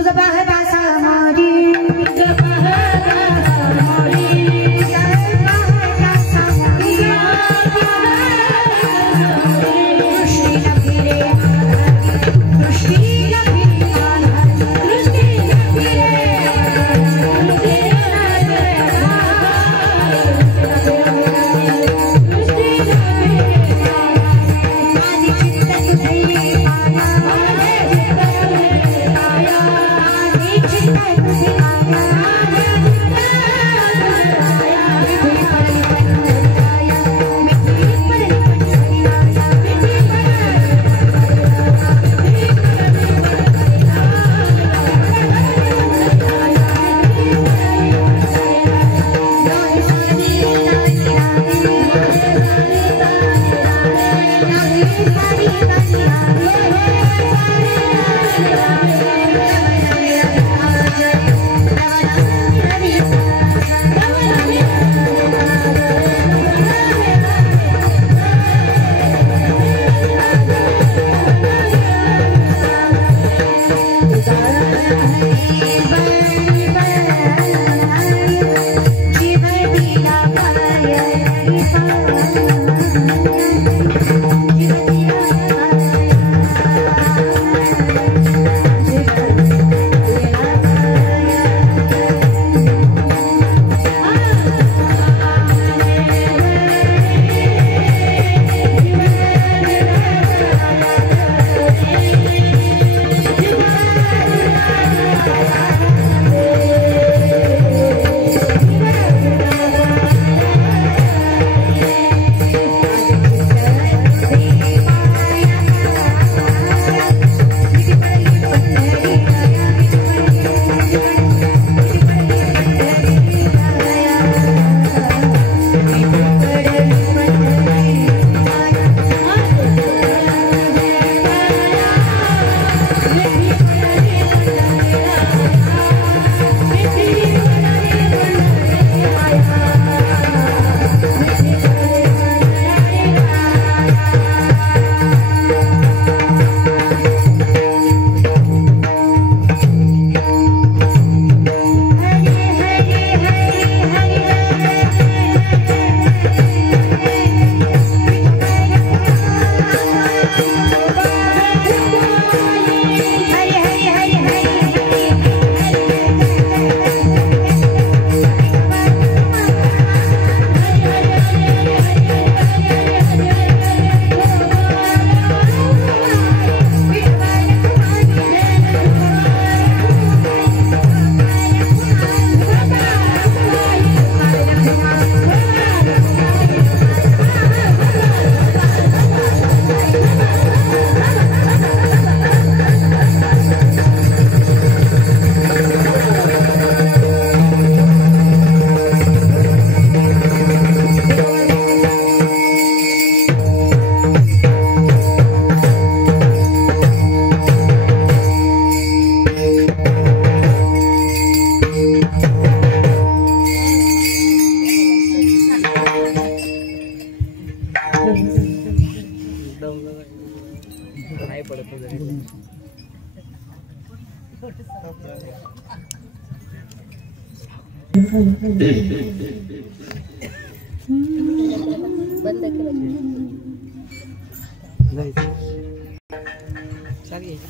तुझं पाहता सामारी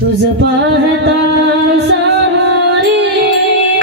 तुझ पाहता सारी तुझं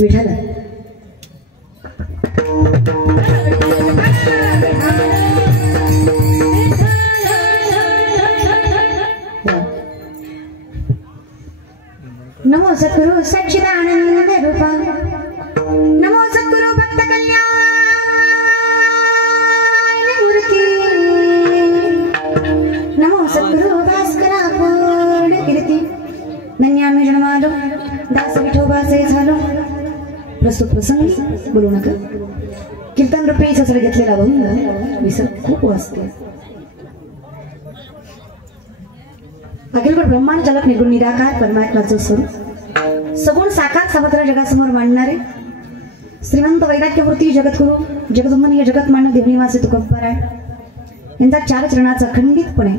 विठाल नमो सद्गुरु सच्चिदानंद रूपा नमो सद्गुरु भक्त कल्याण मूर्ति नमो सद्गुरु भास्करा पूर्ण कीर्ती नन्यामी जन्मालो दास विठोबाचे झालो प्रस्तुत प्रसंगी बोलू नका कीर्तन रूपी ससर घेतलेला भंग विसर खूप वाजते अखिलभर ब्रह्मांड चालक निर्गुण निराकार परमात्म्याचं स्वरूप सगुण साकार सावत्र जगासमोर मांडणारे श्रीमंत वैराग्यमूर्ती जगद्गुरु जगदंबनीय जगत मानव देवनिवासी तुकोबाराय यांचा चार चरणाचा अखंडितपणे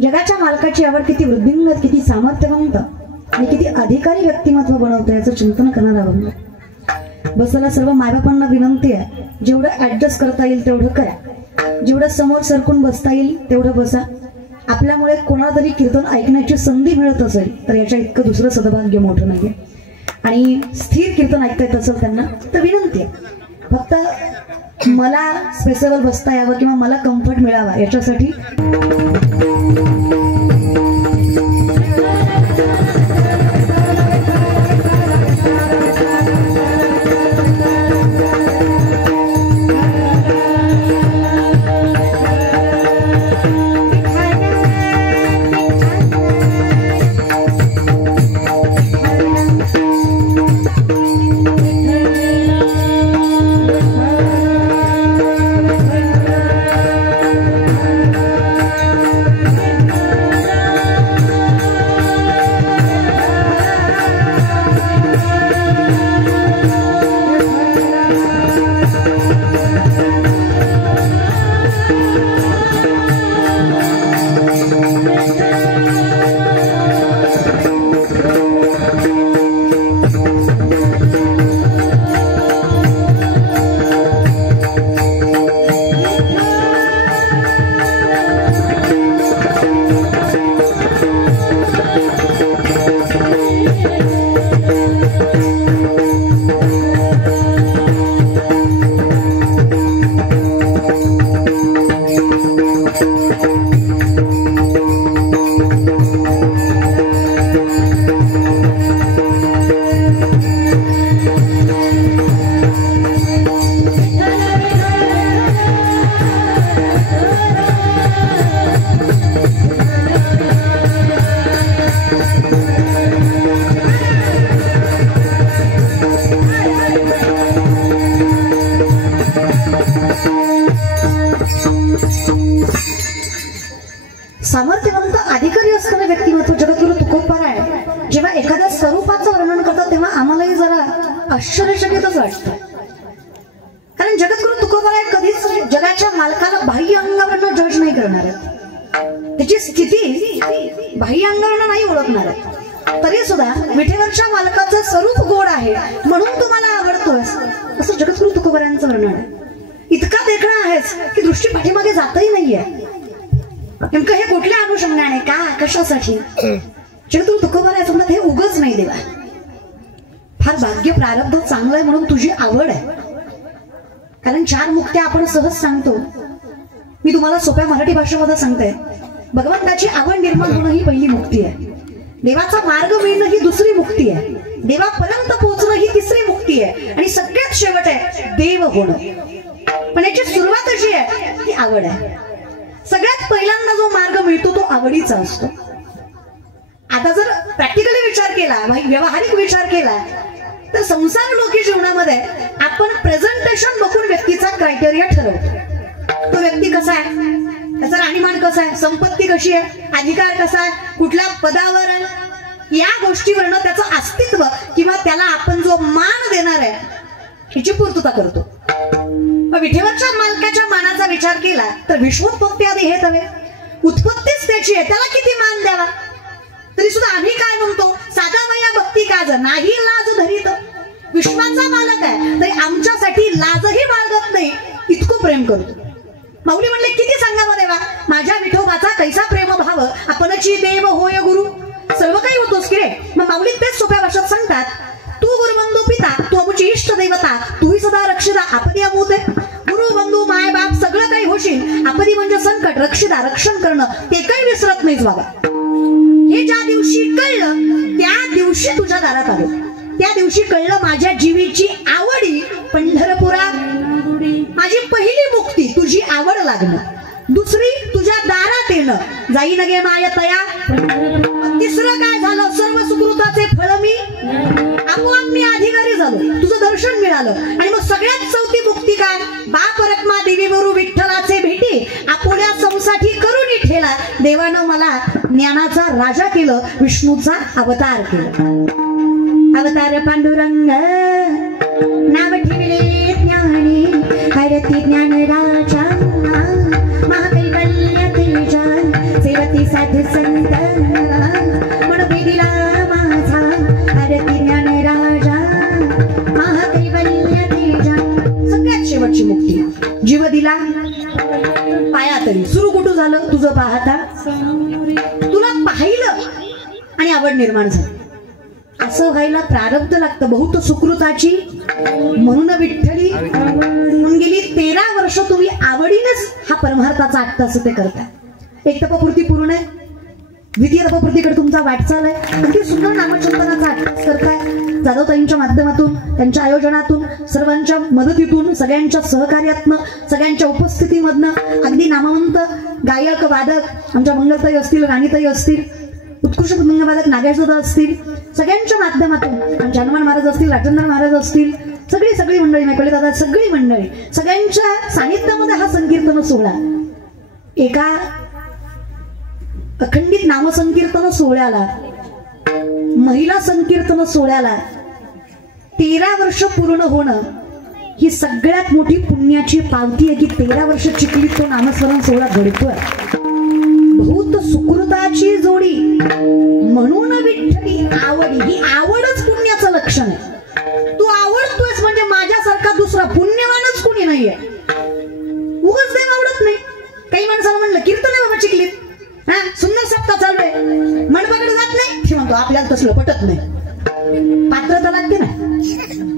जगाच्या मालकाची आवड किती वृद्धिंगत किती सामर्थ्यवंत आणि किती अधिकारी व्यक्तिमत्व बनवतं याचं चिंतन करणारा भंग बसला सर्व मायबापांना विनंती आहे जेवढं ऍडजस्ट करता येईल तेवढं करा जेवढं समोर सरकून बसता येईल तेवढं बसा आपल्यामुळे कोणाला तरी कीर्तन ऐकण्याची संधी मिळत असेल तर याच्या इतकं दुसरं सद्भाग्य मोठं नाहीये आणि स्थिर कीर्तन ऐकता येत असेल त्यांना तर विनंती आहे फक्त मला स्पेसेबल बसता यावं किंवा मला कम्फर्ट मिळावा याच्यासाठी सामर्थ्यवंत अधिकारी असणारे व्यक्तिमत्व जगद्गुरु तुकोबाराय जेव्हा एखाद्या स्वरूपाचं वर्णन करतात तेव्हा आम्हालाही जरा आश्चर्यचकितच वाटतं कारण जगद्गुरु तुकोबाराय कधीच जगाच्या मालकाला बाह्य अंगावरनं जज नाही करणार आहेत त्याची स्थिती बाह्य अंगावरनं नाही ओळखणार आहेत तरी सुद्धा विठेवरच्या मालकाचं स्वरूप गोड आहे म्हणून तुम्हाला आवडतोय असं जगद्गुरु तुकोबारायांचं वर्णन आहे इतका देखणं आहेच की दृष्टी पाठीमागे जातही नाहीये नेमकं हे कुठल्या अनुषंगाने का कशासाठी जगद्गुरु तुकोबाराय समजत हे उगच नाही देवा फार भाग्य प्रारब्ध चांगलं आहे म्हणून तुझी आवड आहे कारण चार मुक्त्या आपण सहज सांगतो मी तुम्हाला सोप्या मराठी भाषेमध्ये सांगते भगवंताची आवड निर्माण होणं ही पहिली मुक्ती आहे देवाचा मार्ग मिळणं ही दुसरी मुक्ती आहे देवापर्यंत पोहोचणं ही तिसरी मुक्ती आहे आणि सगळ्यात शेवट आहे देव होणं पण याची सुरुवात जी आहे ती आवड आहे सगळ्यात पहिल्यांदा जो मार्ग मिळतो तो आवडीचा असतो आता जर प्रॅक्टिकली विचार केला व्यावहारिक विचार केला तर संसार लोकी जीवनामध्ये आपण प्रेझेंटेशन बघून व्यक्तीचा क्रायटेरिया ठरवतो. तो व्यक्ती कसा आहे, त्याचं राहणीमान कसं आहे, संपत्ती कशी आहे, अधिकार कसा आहे, कुठल्या पदावर आहे, या गोष्टीवरनं त्याचं अस्तित्व किंवा त्याला आपण जो मान देणार आहे याची पूर्तता करतो. विठेवरच्या मालकाच्या मानाचा विचार केला तर विश्वोत्पत्ती आधी हे हवे, उत्पत्तीच त्याची आहे, त्याला किती मान द्यावा. तरी सुद्धा आम्ही काय म्हणतो, साधा वया भक्ती काज नाही लाज धरीत. विश्वाचा मालक आहे तरी आमच्यासाठी लाजही बाळगत नाही, इतकं प्रेम करतो. माऊली म्हणले किती सांगावं देवा, माझ्या विठोबाचा कैसा प्रेम भाव, आपणची देव होय गुरु. सर्व काही होतोस की रे. मग माऊली तेच सोप्या भाषेत सांगतात, तू गुरुबंधू पिता, तू आमची इष्ट देवता, तूही सदा रक्षिता आपदी अमोते. गुरु बंधू माय बाप सगळं काही होशील, आपदी म्हणजे संकट, रक्षिता रक्षण करणं, ते काही विसरत नाहीच बाबा. हे ज्या दिवशी कळलं त्या दिवशी तुझ्या दारात आलो, त्या दिवशी कळलं माझ्या जीवीची आवडी पंढरपुरा. माझी पहिली मुक्ती तुझी आवड लागणं, दुसरी तुझ्या दारात येणं, जाई नगे माय तया. तिसरं काय झालं, सर्व सुकृताचे फळ मी आपोआप मी अधिकारी झालो, तुझं दर्शन मिळालं. आणि मग सगळ्यात चौथी मुक्ती काय, बाप रखमा देवी वरू विठ्ठलाचे भेटी, आपोल्या संसाठी करून ठेला. देवानं मला ज्ञानाचा राजा केलं, विष्णूचा अवतार केलं. अवतार पांडुरंग नाव ठेवले ज्ञानी, हरती ज्ञान राजा महाकैवल्य तेजा, सेवती साधू संत म्हणून दिला माझा, हरती ज्ञान राजा महाकैवल्य तेजा. सगळ्यात शेवटची मुक्ती, जीव दिला पाया तरी. सुरू कुठं झालं, तुझं पाहता, तुला पाहिलं आणि आवड निर्माण झाली. असं व्हायला प्रारब्ध लागतं, बहुत सुकृताची. म्हणून विठ्ठली म्हणून गेली 13 वर्ष तुम्ही आवडीनेच हा परमार्थाचा 8 तास ते करताय. एक तपपूर्ती पूर्ण आहे, द्वितीय तपपूर्तीकडे तुमचा वाटचाल आहे, अगदी सुंदर नामचिंतनाचा 8 तास करताय. जाधवताईंच्या माध्यमातून, त्यांच्या आयोजनातून, सर्वांच्या मदतीतून, सगळ्यांच्या सहकार्यातनं, सगळ्यांच्या उपस्थितीमधनं, अगदी नामवंत गायक वादक आमच्या मंगलताई असतील, राणीताई असतील, उत्कृष्ट मंगलवादक नागेशदादा असतील, सगळ्यांच्या माध्यमातून आमचे हनुमान महाराज असतील, राजेंद्र महाराज असतील, सगळी मंडळी, मेकळे दादा, सगळी मंडळी, सगळ्यांच्या सानिध्यामध्ये हा संकीर्तन सोहळा, एका अखंडित नामसंकीर्तन सोहळ्याला, महिला संकीर्तन सोहळ्याला 13 वर्ष पूर्ण होणं ही सगळ्यात मोठी पुण्याची पावती आहे की 13 वर्ष चिखलीत तो नामस्मरण सोहळा घडतोय. बहुत सुकृताची जोडी. म्हणून विठ्ठली आवडी, ही आवडच पुण्याचं लक्षण आहे. तू आवडतोयस म्हणजे माझ्यासारखा दुसरा पुण्यवानच कोणी नाहीये. उगाच देव आवडत नाही. काही माणसाला म्हणलं कीर्तन आहे बाबा चिखलीत, हा सुंदर सप्ताह चालू आहे, मंडपाकडे जात नाही, ते म्हणतो आपल्याला तसलं पटत नाही. पात्रता लागते ना,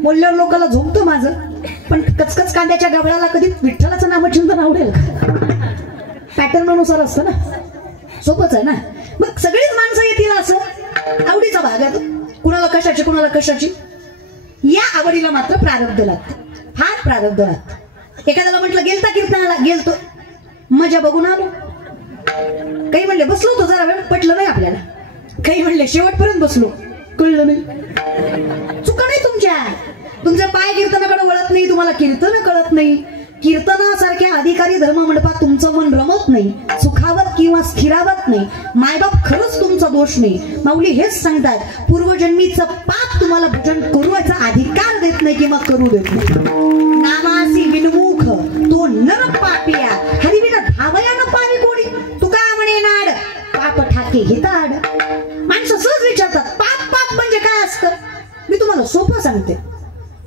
बोलल्यावर लोकांना झोपतो माझं, पण कचकच कांद्याच्या गबळाला कधी विठ्ठलाचं नामचिंतन आवडेल का? पॅटर्ननुसार असतं ना, सोपच आहे ना. मग सगळीच माणसं येतील असं आवडीचा भाग आहे. कुणाला कशाची कुणाला कशाची, या आवडीला मात्र प्रारब्ध लागतं, फार प्रारब्ध लागतं. एखाद्याला म्हटलं गेलता कीर्तनाला, गेलतो, मजा बघून आलो. काही म्हणले बसलो होतो जरा वेळ, पटलं नाही आपल्याला. काही म्हणले शेवटपर्यंत बसलो, कळलं नाही. चुका नाही तुमच्या, तुमचे पाय कीर्तनाकडे वळत नाही, तुम्हाला कीर्तन कळत नाही. कीर्तनासारख्या अधिकारी धर्म मंडपात तुमचं मन रमत नाही, सुखावत किंवा स्थिरावत नाही. मायबाप खरंच तुमचा दोष नाही. माऊली हेच सांगतात, पूर्वजन्मीचं पाप तुम्हाला भजन करूचा अधिकार देत नाही किंवा करू देत नाही. नामासी विनमुख तो नर पापिया, हरिविन धावयानं पावी कोणी, तुका म्हणे नाड पाप ठाके हिताड. माणसं सहज विचारतात पाप म्हणजे काय असतं. मी तुम्हाला सोपं सांगते,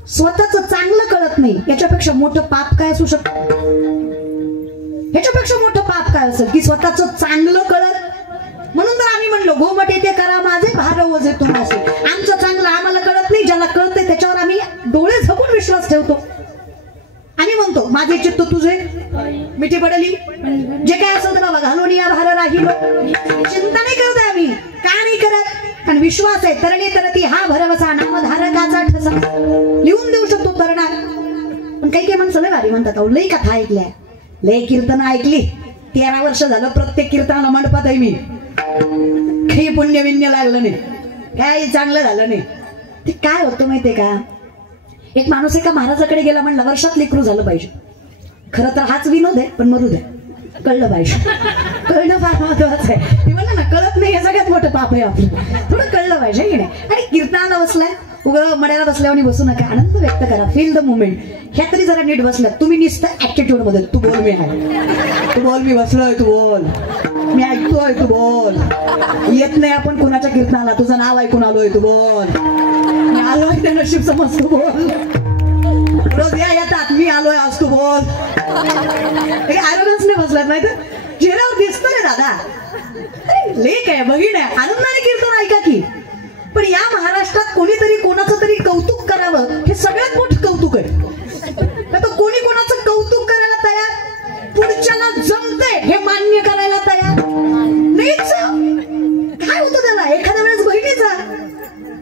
स्वतःच चांगलं कळत नाही याच्यापेक्षा मोठं पाप काय असू शकतं. ह्याच्यापेक्षा मोठं पाप काय असेल की स्वतःच चांगलं कळत. म्हणून तर आम्ही म्हणलो गोमटे ते करा माझे भार ओझे तुम्हासे. आमचं चांगलं आम्हाला कळत नाही, ज्याला कळतंय त्याच्यावर आम्ही डोळे झाकून विश्वास ठेवतो. आम्ही म्हणतो माझे चित्त तुझे मिठी पडली, जे काय असेल तर बाबा घालून या भार राहिलो. चिंता नाही करत आम्ही, का नाही करत, कारण विश्वास आहे. तरणे तरती हा भरवसा, नामधारकाचा ठसा. लिहून देऊ शकतो तरणार. पण काही माणसं लय भारी म्हणतात, अहो लई कथा ऐकल्या, लय कीर्तन ऐकली, 13 वर्ष झालं प्रत्येक कीर्तनाला मंडपात आहे मी, काही पुण्य विण्य लागलं नाही, काही चांगलं झालं नाही. ते काय होतं माहितीये का, एक माणूस एका महाराजाकडे गेला, म्हणला वर्षात लेकरू झालं पाहिजे. खरं तर हाच विनोद आहे, पण मरू दे, कळलं पाहिजे. कळणं फार महत्वाचं आहे. मी म्हणलं ना, कळत नाही हे सगळ्यात मोठं पाप आहे आपलं. थोडं कळलं पाहिजे की नाही. आणि कीर्तनाला बसलाय, उगं मड्याला बसल्यावर बसू नका, आनंद व्यक्त करा, फील द मुमेंट. ह्या तरी जरा नीट बसलात तुम्ही, नुसतं ऍटिट्यूड मध्ये तू बोल मी आहे, तू बोल मी बसलोय, तू बोल मी ऐकतोय, तू बोल. येत नाही आपण कोणाच्या कीर्तनाला, तुझं नाव ऐकून आलोय, तू बोल. मी आलोय ते नशीब समजतो, बोल. रोज या येतात, मी आलोय आज, तू बोल. आरोग्यच बसलात माहिती, चेहऱ्यावर दिसतो रे दादा, लेख आहे, बहीण आहे, आनंदाने कीर्तन ऐका की. पण या महाराष्ट्रात कोणीतरी कोणाचं तरी कौतुक करावं, हे सगळ्यात मोठं कौतुक आहे. तर कोणी कोणाचं कौतुक करायला तयार, पुढच्याला जमतंय हे मान्य करायला तयार नाहीच. काय होतं त्याला, एखाद्या वेळेस बहिणीचा,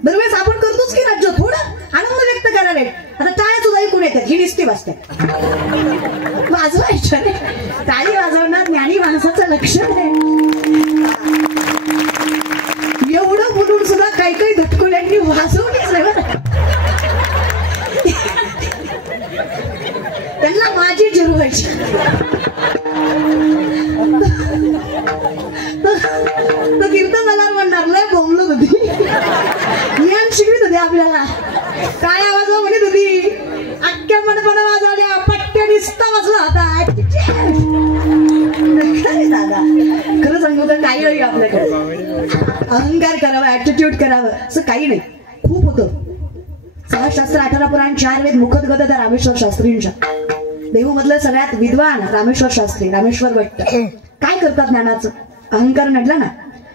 दरवेळेस आपण करतोच की राज्य, थोडं आनंद व्यक्त करायला. आता टाळ्या सुद्धा ऐकून येतात, ही निस्ती वाजते, वाजवायच्या टाळी वाजवणार ज्ञानी माणसाचं लक्षण आहे. एवढं बोलून सुद्धा काही काही धटकोल्यांनी वाजवलीच नाही बरं. त्यांना माझी जिरवायची. तर कीर्तनाला म्हणणार लय बोंबलत होती, ज्ञान शिकवित होते आपल्याला. काय आवाज म्हणत होती, अख्ख्या मनपणा वाजवल्या, पट्ट्या निसता वाजला होता. दादा खरं सांगू तर काही नाही आपल्याकडे, अहंकार करावा, ऍटिट्यूड करावं असं काही नाही. खूप होतं. 6 शास्त्र, 18 पुराण, 4 वेद, मुखदगत त्या रामेश्वर शास्त्रींच्या. देहूमधलं सगळ्यात विद्वान रामेश्वर शास्त्री, रामेश्वर भट्ट. काय करतात ज्ञानाचं, अहंकार नडला ना,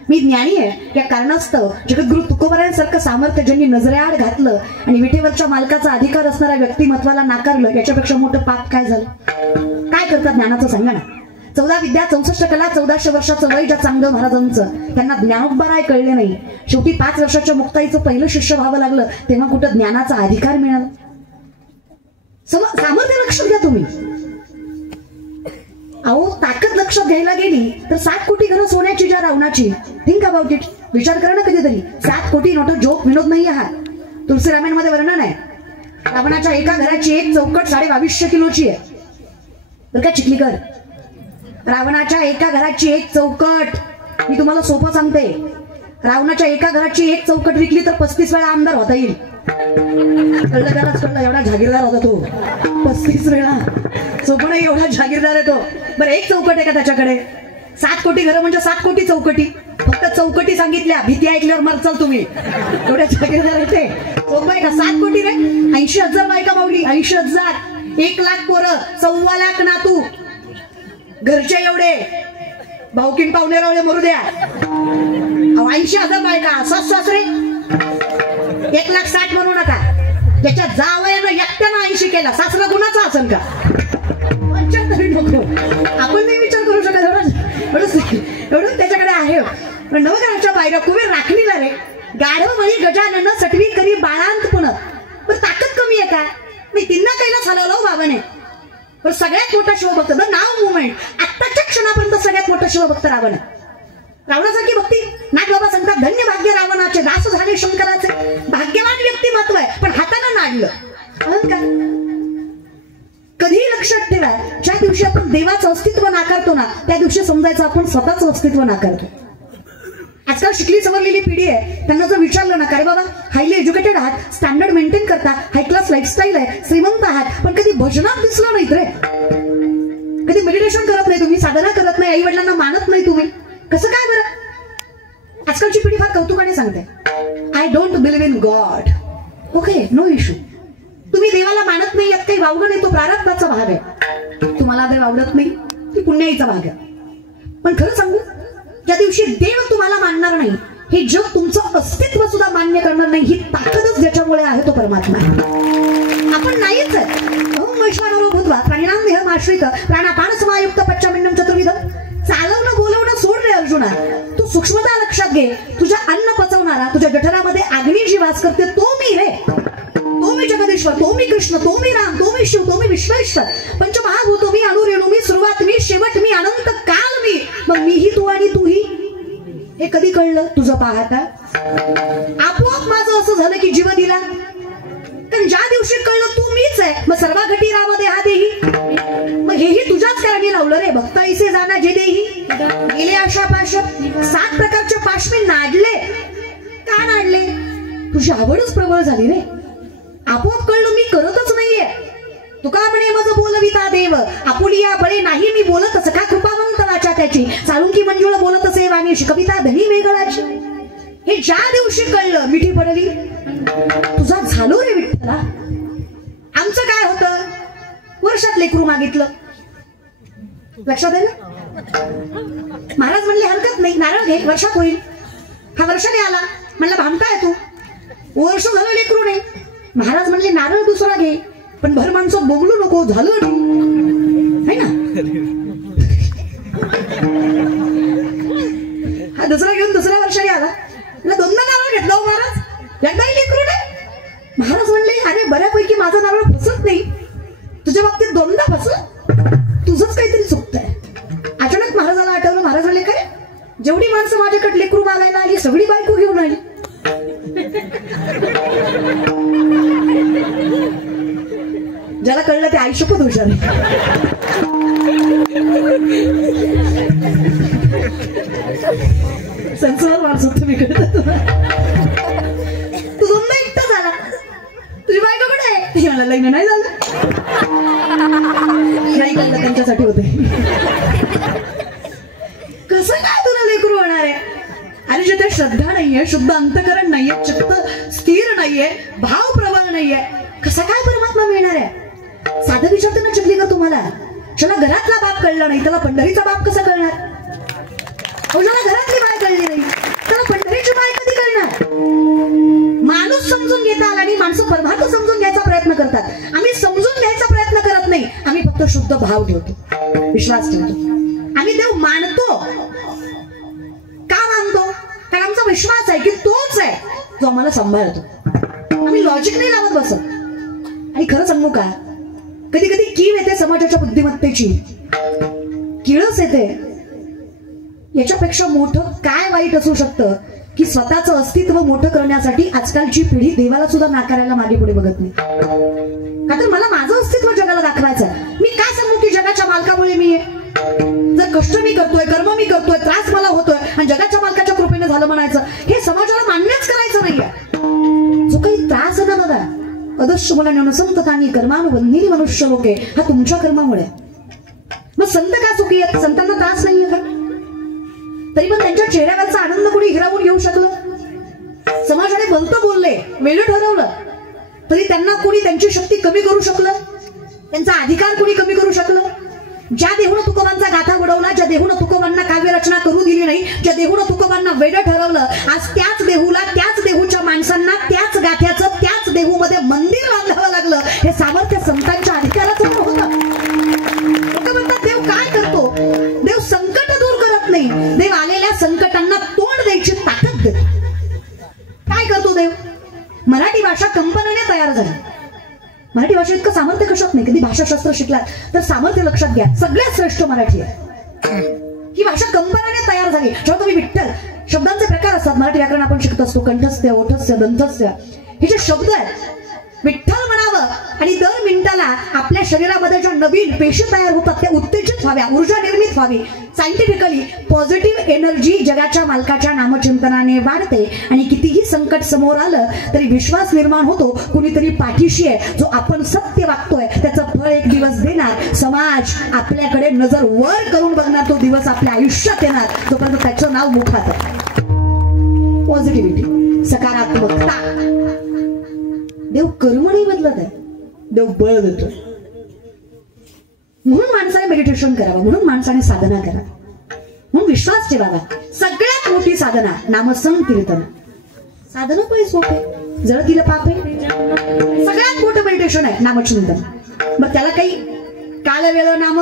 मी ज्ञानी आहे या कारणास्तव जगद्गुरु तुकोबारायांसारखं सामर्थ्य ज्यांनी नजरेआड घातलं आणि विठेवरच्या मालकाचा अधिकार असणाऱ्या व्यक्तिमत्वाला नाकारलं, याच्यापेक्षा मोठं पाप काय झालं. काय करतात ज्ञानाचं सांगा ना. 14 विद्या, 64 कला, 1400 वर्षाचं वय ज्या चांगलं महाराजांचं, त्यांना ज्ञानोबराय कळले नाही. शेवटी 5 वर्षाच्या मुक्ताईचं पहिलं शिष्य व्हावं लागलं, तेव्हा कुठं ज्ञानाचा अधिकार मिळाला. सामर्थ्य लक्षात घ्या तुम्ही. अहो ताकद लक्षात घ्यायला गेली तर 7 कोटी घरं सोन्याची ज्या रावणाची. थिंक अबाउट इट, विचार करा ना कधीतरी. 7 कोटी नोट जोक विनोद नाही हा. तुलसी रामायणमध्ये वर्णन आहे, रावणाच्या एका घराची एक चौकट 2250 किलोची आहे बरं का चिखलीकर. रावणाच्या एका घराची एक चौकट, मी तुम्हाला सोपं सांगते, रावणाच्या एका घराची एक चौकट विकली तर 35 वेळा आमदार होता येईल. कळलं त्यालाच कळलं, एवढा जागीरदार होता तो. 35 वेळा सोपं नाही, एवढा जागीरदार आहे तो. बरं एक चौकट आहे का त्याच्याकडे. 7 कोटी घरं म्हणजे 7 कोटी चौकटी. फक्त चौकटी सांगितल्या, भीती ऐकल्यावर मरचाल तुम्ही, एवढ्या जागीरदार आहे ते. सोपं आहे का. 7 कोटी रे, 80,000 बायका मावली, 80,000, 1 लाख पोरं, 1.25 लाख नातू, घरचे एवढे भाऊकीन पाहुणे रावळे मरू द्या. 80,000 बायका, सासरे 1,60,000 म्हणू नका. त्याच्या जावयानं एकट्यानं 80 केला, सासरा गुणाचा असेल का. आपण नाही विचार करू शकत, एवढं त्याच्याकडे आहे. पण नवघराच्या बायका कुबेर राखणीला रे, गाढव म्हणी गजानन सटवी करी बाळांतपण. पण ताकद कमी आहे का नाही, तिन्ना कैलास हलवलं बाबाने. पण सगळ्यात मोठा शिवभक्त, द नाव मुवमेंट, आत्ताच्या क्षणापर्यंत सगळ्यात मोठा शिवभक्त रावण. रावणासारखी भक्ती नागबाबा सांगतात, धन्य भाग्य रावणाचे, दास झाले शंकराचे. भाग्यवान व्यक्तिमत्व आहे, पण हाताने नाडलं अहंकार. कधीही लक्षात ठेवा, ज्या दिवशी आपण देवाचं अस्तित्व नाकारतो ना, त्या दिवशी समजायचं आपण स्वतःचं अस्तित्व नाकारतो. आजकाल शिकली सवरलेली पिढी आहे, त्यांना जर विचारलं ना, अरे बाबा हायली एज्युकेटेड आहात, स्टँडर्ड मेंटेन करता, हाय क्लास लाईफस्टाईल आहे, श्रीमंत आहात, पण कधी भजनात दिसलं नाहीत रे. कधी मेडिटेशन करत नाही तुम्ही, साधना करत नाही, आई वडिलांना मानत नाही तुम्ही, कसं काय बरं. आजकालची पिढी फार कौतुकाने सांगते, I don't believe in God. Okay, no issue. तुम्ही देवाला मानत नाही यात काही वावगं नाही, तो प्रारब्धाचा भाग आहे. तुम्हाला देव आवडत नाही, ती पुण्याईचा भाग आहे. पण खरं सांगू, ज्या दिवशी देव तुम्हाला मानणार नाही, हे जग तुमचं अस्तित्व सुद्धा मान्य करणार नाही, ही ताकदच ज्याच्यामुळे आहे तो परमात्मा. आपण नाहीच आहे. ओम वैश्वानरो भूत्वा प्राणिनाम देहमाश्रित प्राणापान समायुक्त पच्चमिन्नम चतुर्विधम. चालवणं बोलवणं सोड रे अर्जुना, तू सूक्ष्मता लक्षात घे. तुझ्या अन्न पचवणारा, तुझ्या जठरामध्ये अग्नी जी वास करते तो मी रे. तो मी जगदीश्वर, तो मी कृष्ण, तो मी राम, तो मी शिव, तो मी विश्वेश्वर. पंचमहाभूतो मी, अणुरेणू मी, सुरुवात मी, शेवट मी, अनंत काल मी. मग मीही तू आणि तूही, हे कधी कळलं तुझं पाहता. आपोआप माझं असं असं झालं की जीव दिला. कारण ज्या दिवशी कळलं तू मीच आहे, मग सर्व घटी राम देहा देही, मग हेही तुझ्याच कारणी लावलं रे. भक्त ऐसे जाना जे देही, गेले आशा पाश. 7 प्रकारचे पाश मी नाडले. का नाडले? तुझी आवडच प्रबळ झाली रे. आपोआप कळलं मी करतच नाहीये. तुका म्हणे मज बोलविता देव, आपुली या बळे नाही मी बोलत. असं का कृपावंत वाचा त्याची, चालून की मंजुळ बोलत असे वाणी, कविता धनी वेगळाची. हे ज्या दिवशी कळलं मिठी पडली. तुझा झालो रे विठ्ठला. आमचं काय होतं, वर्षात लेकरू मागितलं. लक्षात आहे ना? महाराज म्हणले हरकत नाही, नारळ घे, वर्षात होईल. हा वर्षाने आला, म्हणलं भामटा आहे तू, वर्ष झालं लेकरू नाही. महाराज म्हणले नारळ दुसरा घे, पण भर माणसात बोगलू नको, झालं है ना. हा दुसरा घेऊन दुसऱ्या वर्षाने आला, दोनदा नारळ घेतला महाराज, एकदाही लेकरू नाही. महाराज म्हणले अरे बऱ्यापैकी माझा नारळ फसत नाही, तुझ्या बाबतीत दोनदा फसलं, तुझंच काहीतरी चुकतंय. अचानक महाराजाला आठवलं. महाराज म्हणले काय, जेवढी माणसं माझ्याकडे लेकरू मागायला आली सगळी बायको घेऊन आली. ज्याला कळलं ते आयुष्यपत हुशार. संसार माणूस तुम्ही कळत. तू दोनदा एकटा झाला, तुझी बायको कुठे आहे? मला लग्न नाही झालं. नाही कळलं त्यांच्यासाठी होते. कसं काय तुला लेकरू होणार आहे? आणि जिथे श्रद्धा नाहीये, शुद्ध अंतकरण नाहीये, चित्त स्थिर नाहीये, भाव प्रबळ नाहीये, कसा काय परमात्मा मिळणार आहे? साधं विचारतो ना चिखलीकर तुम्हाला, ज्याला घरातला बाप कळला नाही त्याला पंढरीचा बाप कसा कळणार? ज्याला घरातली बाय कळली नाही त्याला पंढरीची बाय कधी कळणार? माणूस समजून घेतात आणि माणसं परमार्थ समजून घ्यायचा प्रयत्न करतात. आम्ही समजून घ्यायचा प्रयत्न करत नाही, आम्ही फक्त शुद्ध भाव ठेवतो, विश्वास ठेवतो. आम्ही देव मानतो. का मानतो? कारण आमचा विश्वास आहे की तोच आहे जो आम्हाला सांभाळतो. आम्ही लॉजिक नाही लावत बसत. आणि खरं सांगू का, कधी कधी कीव येते समाजाच्या बुद्धिमत्तेची, किळस येते. याच्यापेक्षा मोठं काय वाईट असू शकतं की स्वतःचं अस्तित्व मोठं करण्यासाठी आजकालची पिढी देवाला सुद्धा नाकारायला मागे पुढे बघत नाही. का तर मला माझं अस्तित्व जगाला दाखवायचं. मी काय सांगू की जगाच्या मालकामुळे मी जर कष्ट मी करतोय, कर्म मी करतोय, त्रास मला होतोय आणि जगाच्या मालकाच्या कृपेने झालं म्हणायचं, हे समाजाला मान्यच करायचं नाहीये. जो काही त्रास आहे ना दादा, अदृश्य मुलांना संततानी कर्मानुबंधिनी मनुष्य लोके, हा तुमच्या कर्मामुळे. मग संत का चुकी आहेत? संतांना त्रास नाहीये का? तरी पण त्यांच्या चेहऱ्यावरचा आनंद कोणी हिरावून घेऊ शकलं? समाजाने भलतं बोलले, वेगळं ठरवलं, तरी त्यांना कोणी त्यांची शक्ती कमी करू शकलं? त्यांचा अधिकार कोणी कमी करू शकलं? ज्या देहून तुकोबांचा गाथा बुडवला, ज्या देहून तुकोबांना काव्यरचना करू दिली नाही, ज्या देहून तुकोबांना वेडं ठरवलं, आज त्याच देहूला, त्याच देहूच्या माणसांना त्याच गाथ्याचं, त्याच देहूमध्ये मंदिर बांधावं लागलं. हे सामर्थ्य संतांच्या अधिकाराचं होतं. लोक म्हणतात देव काय करतो? देव संकट दूर करत नाही, देव आलेल्या संकटांना तोंड द्यायची ताकद देतो. काय करतो देव? मराठी भाषा कंपनाने तयार झाली. मराठी भाषा इतकं सामर्थ्य कशात नाही. कधी भाषाशास्त्र शिकलात तर सामर्थ्य लक्षात घ्या, सगळ्यात श्रेष्ठ मराठी आहे. ही भाषा कंपनाने तयार झाली. जेव्हा तुम्ही विठ्ठल, शब्दांचे प्रकार असतात, मराठी व्याकरण आपण शिकत असतो, कंठस्थ्य, ओठस्थ्य, दंतस्थ्य, हे जे शब्द आहेत, विठ्ठल म्हणावं आणि दर मिनिटाला आपल्या शरीरामध्ये ज्या नवीन पेशी तयार होतात त्या उत्तेजित व्हाव्या, ऊर्जा निर्मित व्हावी. सायंटिफिकली पॉझिटिव्ह एनर्जी जगाच्या मालकाच्या नामचिंतनाने वाढते आणि कितीही संकट समोर आलं तरी विश्वास निर्माण होतो, कुणीतरी पाठीशी आहे, जो आपण सत्य वागतोय त्याचं फळ एक दिवस देणार. समाज आपल्याकडे नजर वर करून बघणार, तो दिवस आपल्या आयुष्यात येणार, तोपर्यंत त्याचं नाव मुखात आहे. पॉझिटिव्हिटी, सकारात्मकता. देव कर्म नाही बदलत आहे, देव बळ देतो. म्हणून माणसाने मेडिटेशन करावं, म्हणून माणसाने साधना करावी, म्हणून विश्वास ठेवावा. सगळ्यात मोठी साधना नामसंकीर्तन. साधना काही सोपे, जळतीला पाप आहे. सगळ्यात मोठं मेडिटेशन आहे नामचिंतन. मग त्याला काही काळ वेळ नाम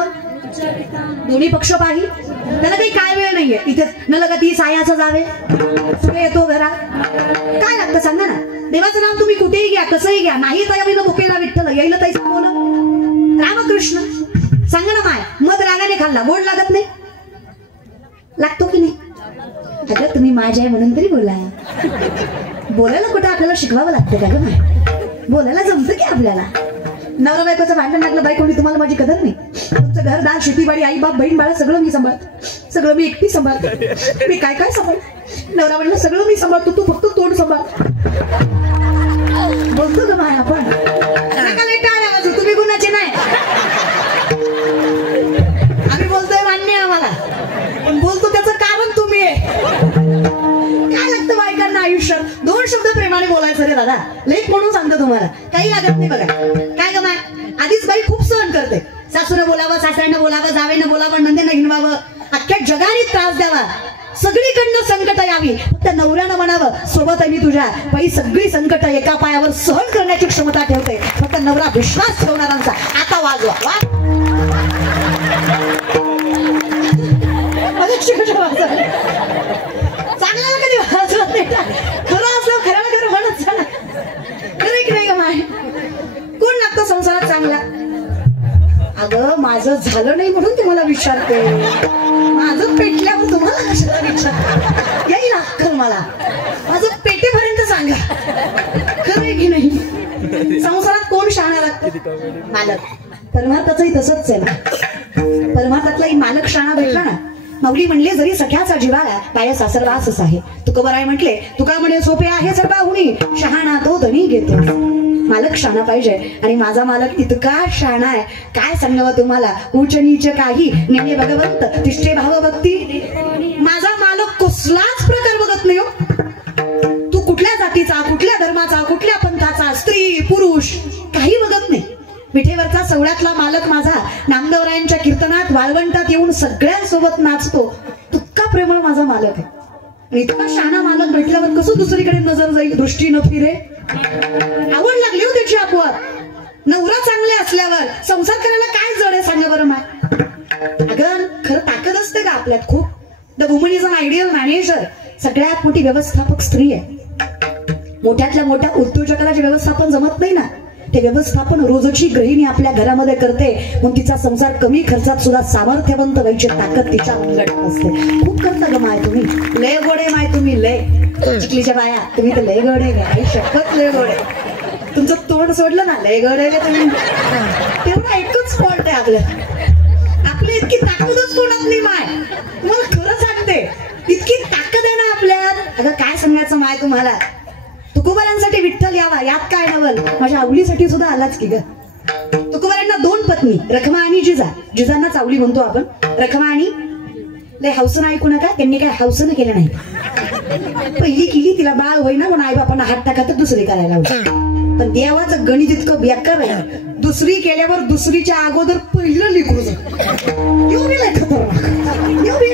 दोन्ही पक्ष पाही, त्याला काही काय वेळ नाहीये. इथे न लगती सायाचं जावे, येतो घरा. काय लागतं सांगा ना? देवाचं नाम तुम्ही कुठेही घ्या, कसंही घ्या, नाही तयारीनं भुकेला विठ्ठल येईल तैस बोल. रामकृष्ण सांगा ना माय, मध रागाने खाल्ला गोड लागत नाही? लागतो की नाही? अगं तुम्ही माझ्या आहे म्हणून तरी बोला. बोलायला कुठे आपल्याला शिकवावं लागतं का ग माय? बोलायला जमतं की आपल्याला? नवरा बायकोचं भांडण लागलं, बाई कोणी तुम्हाला माझी कदर नाही. तुमचं घरदार शेतीबाडी आई बाप बहीण बाळा सगळं मी सांभाळत, सगळं मी एकटी सांभाळत. मी काय काय सांभाळ? नवरा म्हणलं सगळं मी सांभाळतो, तू फक्त तोंड सांभाळ. बोलतो ग माय आपण? तुम्ही गुणाचे नाही, आम्ही बोलतोय मान्य आम्हाला, पण बोलतो त्याचं कारण तुम्ही आहे. काय लागतं बायकांना आयुष्यात? 2 शब्द प्रेमाने बोलायचं रे दादा. लेख म्हणून सांगतो तुम्हाला, काही लागत नाही बघा. काय ग माय? आधीच बाई खूप सहन करते. सासूनं बोलावं, सासऱ्यानं बोलावं, जावेनं बोलावं, नंदेनं हिंडवावं, अख्ख्या जगाने त्रास द्यावा, सगळीकडनं संकट यावी, फक्त नवऱ्यानं म्हणावं सोबत आहे मी तुझ्या. बाई सगळी संकट एका पायावर सहन करण्याची क्षमता ठेवते, फक्त नवरा विश्वास ठेवणारांचा. आता वाजवा वा. चांगल्याला कधी वाजवत नाही. खरं असलं खऱ्याला खरं म्हणत झालं. खरं की नाही ग माय? कोण लागतं संसारात चांगला? अगं माझं झालं नाही म्हणून तुम्हाला विचारते. माझं पेटल्यावर तुम्हाला कशाला विचार? येईल अक्कल मला. माझं पेटेपर्यंत सांगा. खरं की नाही? संसारात कोण शहाणा लागतं? मालक. परमार्थाचंही तसंच आहे ना. परमार्थातलाही मालक शहाणा भेटला ना. माऊली म्हणले जरी सख्याचा जिव्हाळा पाया सासरवासच आहे. तुकोबराय म्हटले तुका म्हणे सोपे आहे सर्वाहुनी, शहाणा तो धनी घेतो. मालक शहाणा पाहिजे, आणि माझा मालक इतका शहाणा आहे काय सांगावं तुम्हाला. उच्च नीच काही नेणे भगवंत तिष्ठे भाव भक्ती. माझा मालक कसलाच प्रकार बघत नाही हो. तू कुठल्या जातीचा, कुठल्या धर्माचा, कुठल्या पंथाचा, स्त्री पुरुष काही बघत नाही. विठेवरचा सवळ्यातला मालक माझा नामदेवरायांच्या कीर्तनात वाळवंटात येऊन सगळ्यांसोबत नाचतो. तुक्का प्रेमळ माझा मालक आहे. आणि इतका शहाणा मालक भेटल्यावर कसं दुसरीकडे नजर जाईल, दृष्टी न फिरे. आवड लागली हो त्याची आपोआप. नवरा चांगले असल्यावर संसार करायला काय जड आहे सांगा बरं माय? अगं खरं ताकद असते का आपल्यात खूप? The woman is an ideal manager. सगळ्यात मोठी व्यवस्थापक स्त्री आहे. मोठ्यातल्या मोठ्या उद्योजकाला जे व्यवस्थापन जमत नाही ना, ते व्यवस्थापन रोजची गृहिणी आपल्या घरामध्ये करते. म्हणून तिचा संसार कमी खर्चात सुद्धा सामर्थ्यवंत व्हायची ताकद तिच्या अंगात असते. खूप करता ग माय तुम्ही. लय गोडे माय तुम्ही, लय चिखलीच्या बाया तुम्ही तर लय गोडे ग. शपथ लय गोडे. तुमचं तोंड सोडलं ना लय गोडे ग तुम्ही. तेवढा एकच फॉल्ट आहे आपल्या. आपली इतकी ताकदच कोणात नाही माय. तुम्हाला खरं सांगते इतकी ताकद आहे ना आपल्यात. अगं काय सांगायचं माय तुम्हाला. तुकोबारांसाठी विठ्ठल यावा यात काय नवल. माझ्या आवलीसाठी सुद्धा आलाच की ग. तुकोबारांना 2 पत्नी, रखमा आणि जिजा. जिजांना चावली म्हणतो आपण. रखमा आणि लय हौसनं ऐकू नका, त्यांनी काय हौसनं केलं नाही. पहिली केली तिला बाळ होईना म्हणून आई बापांना हात टाका तर दुसरी करायला होती. पण देवाचं गणित इतकं बेकार आहे. दुसरी केल्यावर दुसरीच्या अगोदर पहिलं लिखू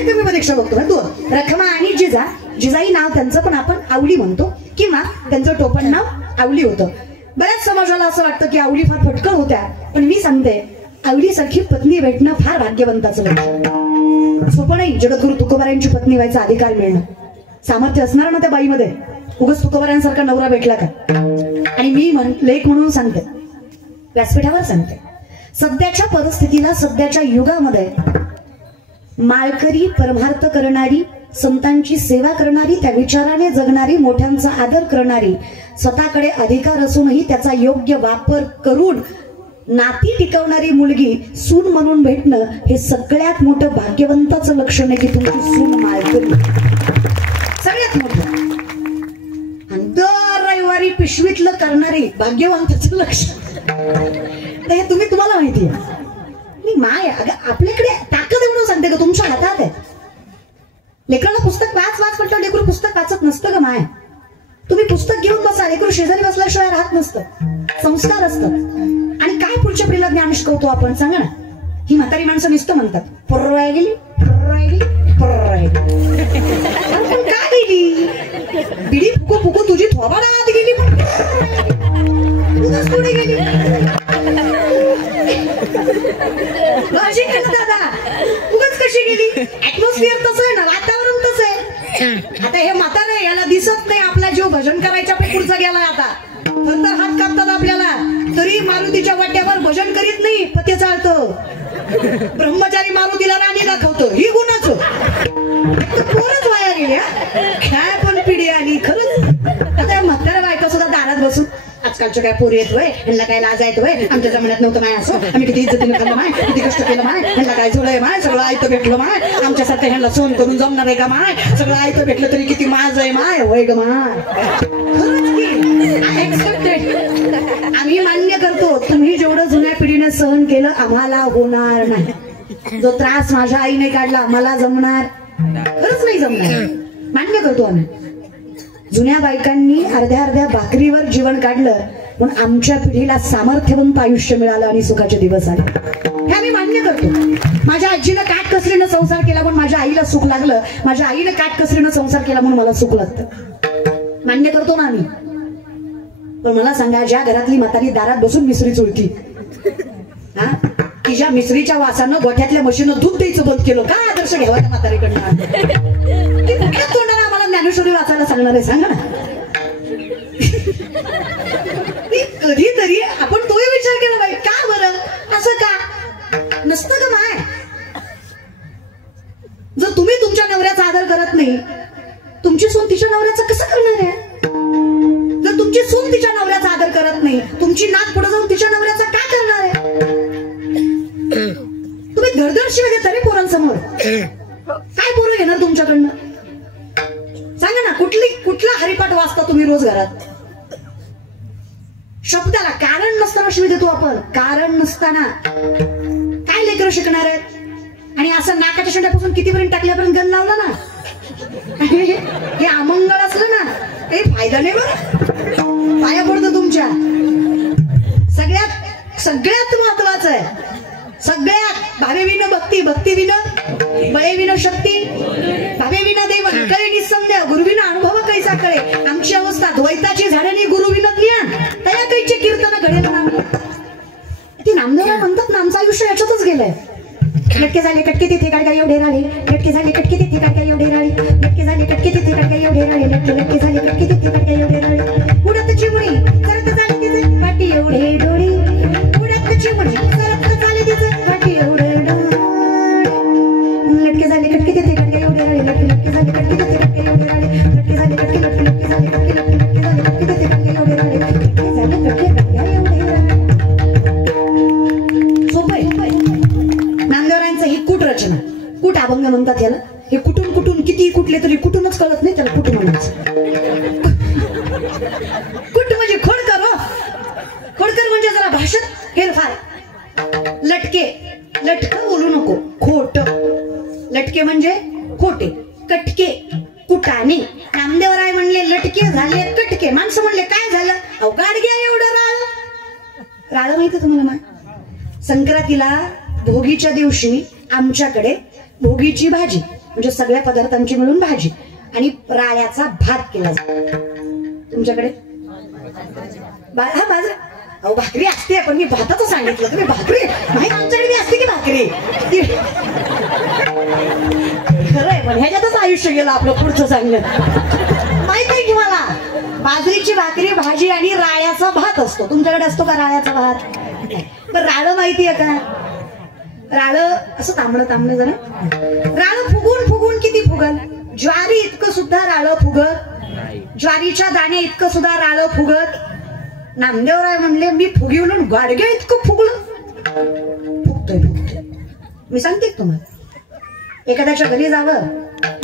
कमी परीक्षा बघतो. 2 रखमा आणि जिजा. जिजाई नाव त्यांचं पण आपण आवली म्हणतो, किंवा त्यांचं टोपण नाव आवली होतं. बऱ्याच समाजाला असं वाटतं की आवली फार फटकळ होत्या, पण मी सांगते आवलीसारखी पत्नी भेटणं फार भाग्यवंताचं भेटणं. सोपं नाही जगद्गुरु तुकोबारायांची पत्नी व्हायचा अधिकार मिळणं. सामर्थ्य असणार ना त्या बाईमध्ये. उगाच तुकोबारायांसारखा नवरा भेटला का? आणि मी लेख म्हणून सांगते, व्यासपीठावर सांगते, सध्याच्या परिस्थितीला, सध्याच्या युगामध्ये माळकरी, परमार्थ करणारी, संतांची सेवा करणारी, त्या विचाराने जगणारी, मोठ्यांचा आदर करणारी, स्वतःकडे अधिकार असूनही त्याचा योग्य वापर करून नाती टिकवणारी मुलगी सून म्हणून भेटणं हे सगळ्यात मोठं भाग्यवंताचं लक्षण आहे की तुमची सून माळकरी. सगळ्यात मोठं. आणि दर रविवारी पिशवीतलं करणारी भाग्यवंताचं लक्षण. हे तुम्हाला माहिती आहे. माय अगं आपल्याकडे ताकद आहे म्हणून सांगते का, तुमच्या हातात आहे. लेकराला पुस्तक वाच म्हटलं लेकरू पुस्तक वाचत नसतं का माय. तुम्ही पुस्तक घेऊन बसा, लेकरू शेजारी बसल्याशिवाय राहत नसतं. संस्कार असतात. आणि काय पुढच्या पिढीला ज्ञान शिकवतो आपण सांगा ना. ही म्हातारी माणसं नुसतं म्हणतात पर्राय गेली पर्राय गेली पर्राय गेली. का गेली? बिडी फुकू फुकू तुझी थोबाडात गेली. तुझंच पुढे गेली. दादा उगाच कशी गेली? ऍटमॉस्फिअर तसं आहे ना, वातावरण तसं आहे. आता हे म्हातारे याला दिसत नाही आपला जीव भजन करायच्या पुढचा गेलाय. आता नंतर हात कापतात आपल्याला, तरी मारुतीच्या वाट्यावर भजन करीत नाही, पत्ते चालतं. ब्रह्मचारी मारुतीला राणी दाखवतो. ही गुणाचं पोरच वाया गेल्या. काय पण पिढी आली खरंच. आता आजकालच्या काय पोरी येत वय, ह्यांना काय लाज येत वय, आमच्या जमान्यात नव्हतं माय असं, आम्ही किती इज्जतीने खाल्लं माय, किती कष्ट केलं माय, ह्यांना काय झोलय माय, सगळं आयतं भेटलं माय, आमच्यासारखं ह्यांना सोन करून जमणार आहे का माय, सगळं आयतं भेटलं तरी किती माज आहे माय, होय ग माय. आम्ही मान्य करतो, तुम्ही जेवढं जुन्या पिढीने सहन केलं आम्हाला होणार नाही. जो त्रास माझ्या आईने काढला मला जमणार खरंच नाही जमणार, मान्य करतो आम्ही. जुन्या बायकांनी अर्ध्या अर्ध्या भाकरीवर जीवन काढलं म्हणून आमच्या पिढीला सामर्थ्यवंत आयुष्य मिळालं आणि सुखाचे दिवस आले, हे आम्ही मान्य करतो. माझ्या आजीनं काटकसरीनं संसार केला म्हणून माझ्या आईला सुख लागलं, माझ्या आईनं काटकसरीनं संसार केला म्हणून मला सुख लागतं, मान्य करतो ना आम्ही. पण मला सांगा, ज्या घरातली म्हातारी दारात बसून मिसरी चुळती, हा, की ज्या मिसरीच्या वासानं गोठ्यातल्या म्हशीनं दूध द्यायचं बंद केलं, काय आदर्श घ्यावा त्या म्हातारीकडनं? की कुठल्या तोंडाने आम्हाला ज्ञानेश्वरी वाचायला सांगणार आहे सांगा ना. कधीतरी आपण तोही विचार केला पाहिजे, का बरं असं का नसतं का माय? जर तुम्ही तुमच्या नवऱ्याचा आदर करत नाही, तुमची सून तिच्या नवऱ्याचा कसं करणार आहे? जर तुमची सून तिच्या नवऱ्याचा आदर करत नाही, तुमची नाक पुढे जाऊन तिच्या नवऱ्याचा काय करणार आहे? तुम्ही धडधड शिवाय घेता रे पोरांसमोर, काय पोरं घेणार तुमच्याकडनं? सांगा ना, कुठला हरिपाठ वाचता तुम्ही रोज घरात? शब्दाला कारण नसताना शिवी देतो आपण, कारण नसताना. काय लेकरं शिकणार आहेत? आणि असं नाकाच्या शेंड्यापासून कितीपर्यंत टाकल्यापर्यंत गण लावला ना, हे अमंगळ असलं ना, हे फायदा नाही बरं. पाया पडतो तुमच्या. सगळ्यात महत्वाचं आहे, सगळ्यात भावे विन भक्ती, भक्ती विन बळे विन शक्ती, भावे विना देव कळे निसंदेह, गुरुविना अनुभव कैसा कळे. आमची अवस्था द्वैताची झाडांनी गुरु विन ज्ञान, तया कैचे कीर्तन घडेल नाम. ती नामदेवराय म्हणतात ना, आमचं आयुष्य याच्यातच गेलंय. लटके झाले कटके तिथे काढगा एवढे राळे, लटके झाले कटके तिथे काढगा एवढे राळे, लटके झाले कटके तिथे काढगा एवढे राळे, लटके झाले कटके तिथे काढगा एवढे राळे. उडत चिमणी सरत झाली तिचे पाठी एवढे डोळे, उडत चिमणी सरत झाली तिचे पाठी एवढे डोळे. लटके झाले कटके तिथे काढगा एवढे राळे, लटके झाले कटके तिथे काढगा एवढे राळे, लटके झाले कटके लटके झाले कटके झाले कटके तिथे काढगा एवढे राळे, लटके झाले कटके काढगा एवढे राळे. सोपं नामदेवरायांचं ही कूट रचना, कूट अभंग म्हणतात याला. हे कुठून कुठून किती कुठले तरी कुठूनच कळत नाही, त्याला कुठून म्हणायचं. कुट म्हणजे खोडकर, हो खोडकर म्हणजे जरा भाषेत फेरफार. लटके, लटक बोलू नको, खोट. लटके म्हणजे खोटे, कटके कुटाने. नामदेवराय म्हणले लटके झाले कटके. माणसं म्हणले काय झालं? अहो गाडग्या एवढं राळ. राळ माहिती तुम्हाला? संक्रांतीला भोगीच्या दिवशी आमच्याकडे भोगीची भाजी म्हणजे सगळ्या पदार्थांची मिळून भाजी आणि राळ्याचा भात केला जातो. तुमच्याकडे हा बाजरा, अहो भाकरी असते, पण मी भाताचं सांगितलं, तुम्ही भाकरी नाही. आमच्याकडे असते की भाकरी, खरंय. पण ह्याच्यातच आयुष्य गेलं आपलं पुढचं सांगणं. माहित आहे की मला, बाजरीची भाकरी भाजी आणि राळ्याचा भात असतो. तुमच्याकडे असतो का राळ्याचा भात? पण राळ माहितीये का? राळ असं तांबडं तांबडं जरा. राळ फुगून फुगून किती फुगल? ज्वारी इतकं सुद्धा राळ फुगत, ज्वारीच्या दाणे इतकं सुद्धा राळ फुगत. नामदेवराय म्हणले मी फुगिवलं गाडग्या इतकं फुगलं. फुगतोय फुगतोय. मी सांगते तुम्हाला, एखाद्याच्या घरी जावं,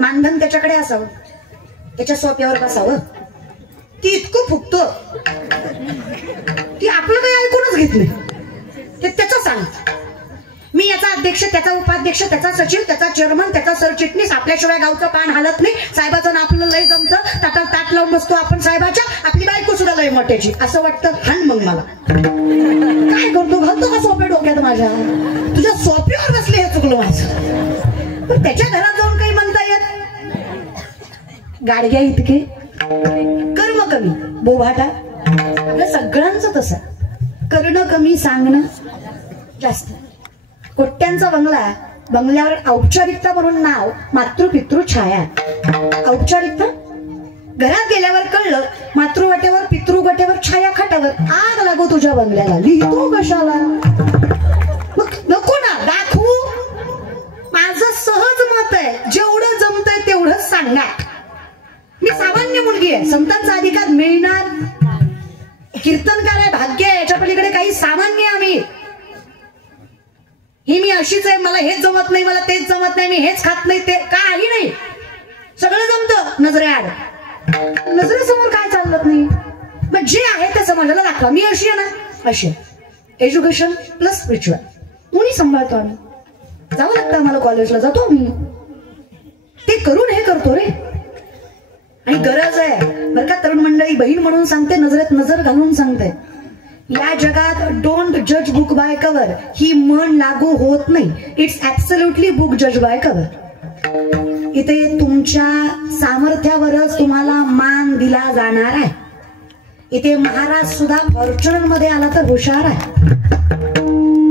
मानधन त्याच्याकडे असावं, त्याच्या सोप्यावर बसावं, ती इतकं फुगतं ती आपलं काही ऐकूनच घेत नाही. ते त्याचं सांगत. मी याचा अध्यक्ष, त्याचा उपाध्यक्ष, त्याचा सचिव, त्याचा चेअरमन, त्याचा सरचिटणीस, आपल्याशिवाय गावचं पान हालत नाही. साहेबाचं आपलं लय जमतं, ताटात ताट लावून बसतो आपण साहेबाच्या. आपली बायको सुद्धा लय मोठ्याची असं वाटतं. हान मग मला काय करतो, घालतो का सोप्या डोक्यात माझ्या? तुझ्या सोप्यावर बसले हे चुकलं माझं. पण त्याच्या घरात जाऊन काही म्हणता येत? गाडग्या इतके, कर्म कमी, बोभाटा. आपल्या सगळ्यांचं तसं, करणं कमी, सांगणं जास्त. कोट्यांचा बंगला, बंगल्यावर औपचारिकता म्हणून नाव, मातृपितृ छाया. औपचारिकता घरात गेल्यावर कळलं, मातृवाट्यावर पितृवाट्यावर छाया खाटावर. आग लागो तुझ्या बंगल्याला, लिहितो कशाला? मग नको ना दाखवू. माझं सहज मत आहे, जेवढं जमतंय तेवढंच सांगणार. मी सामान्य मुलगी आहे, संतांचा अधिकार मिळणार कीर्तनकार आहे, भाग्य आहे, याच्या पलीकडे काही सामान्य आम्ही. ही मी अशीच आहे, मला हेच जमत नाही, मला तेच जमत नाही, मी हेच खात नाही, ते काही नाही, सगळं जमतं नजरेआड. नजरेसमोर काय चालत नाही, मग जे आहे ते समाजाला दाखवा. मी अशी आहे ना, अशी एज्युकेशन प्लस स्पिरिच्युअल दोन्ही सांभाळतो आम्ही. जावं लागतं आम्हाला, कॉलेजला जातो आम्ही, ते करून हे करतो रे. आणि गरज आहे बरं का तरुण मंडळी, बहीण म्हणून सांगते, नजरेत नजर घालून सांगते, या जगात डोंट जज बुक बाय कव्हर ही म्हण लागू होत नाही. इट्स ऍब्सोल्युटली बुक जज बाय कव्हर. इथे तुमच्या सामर्थ्यावरच तुम्हाला मान दिला जाणार आहे. इथे महाराज सुद्धा फॉर्च्युनर मध्ये आला तर हुशार आहे.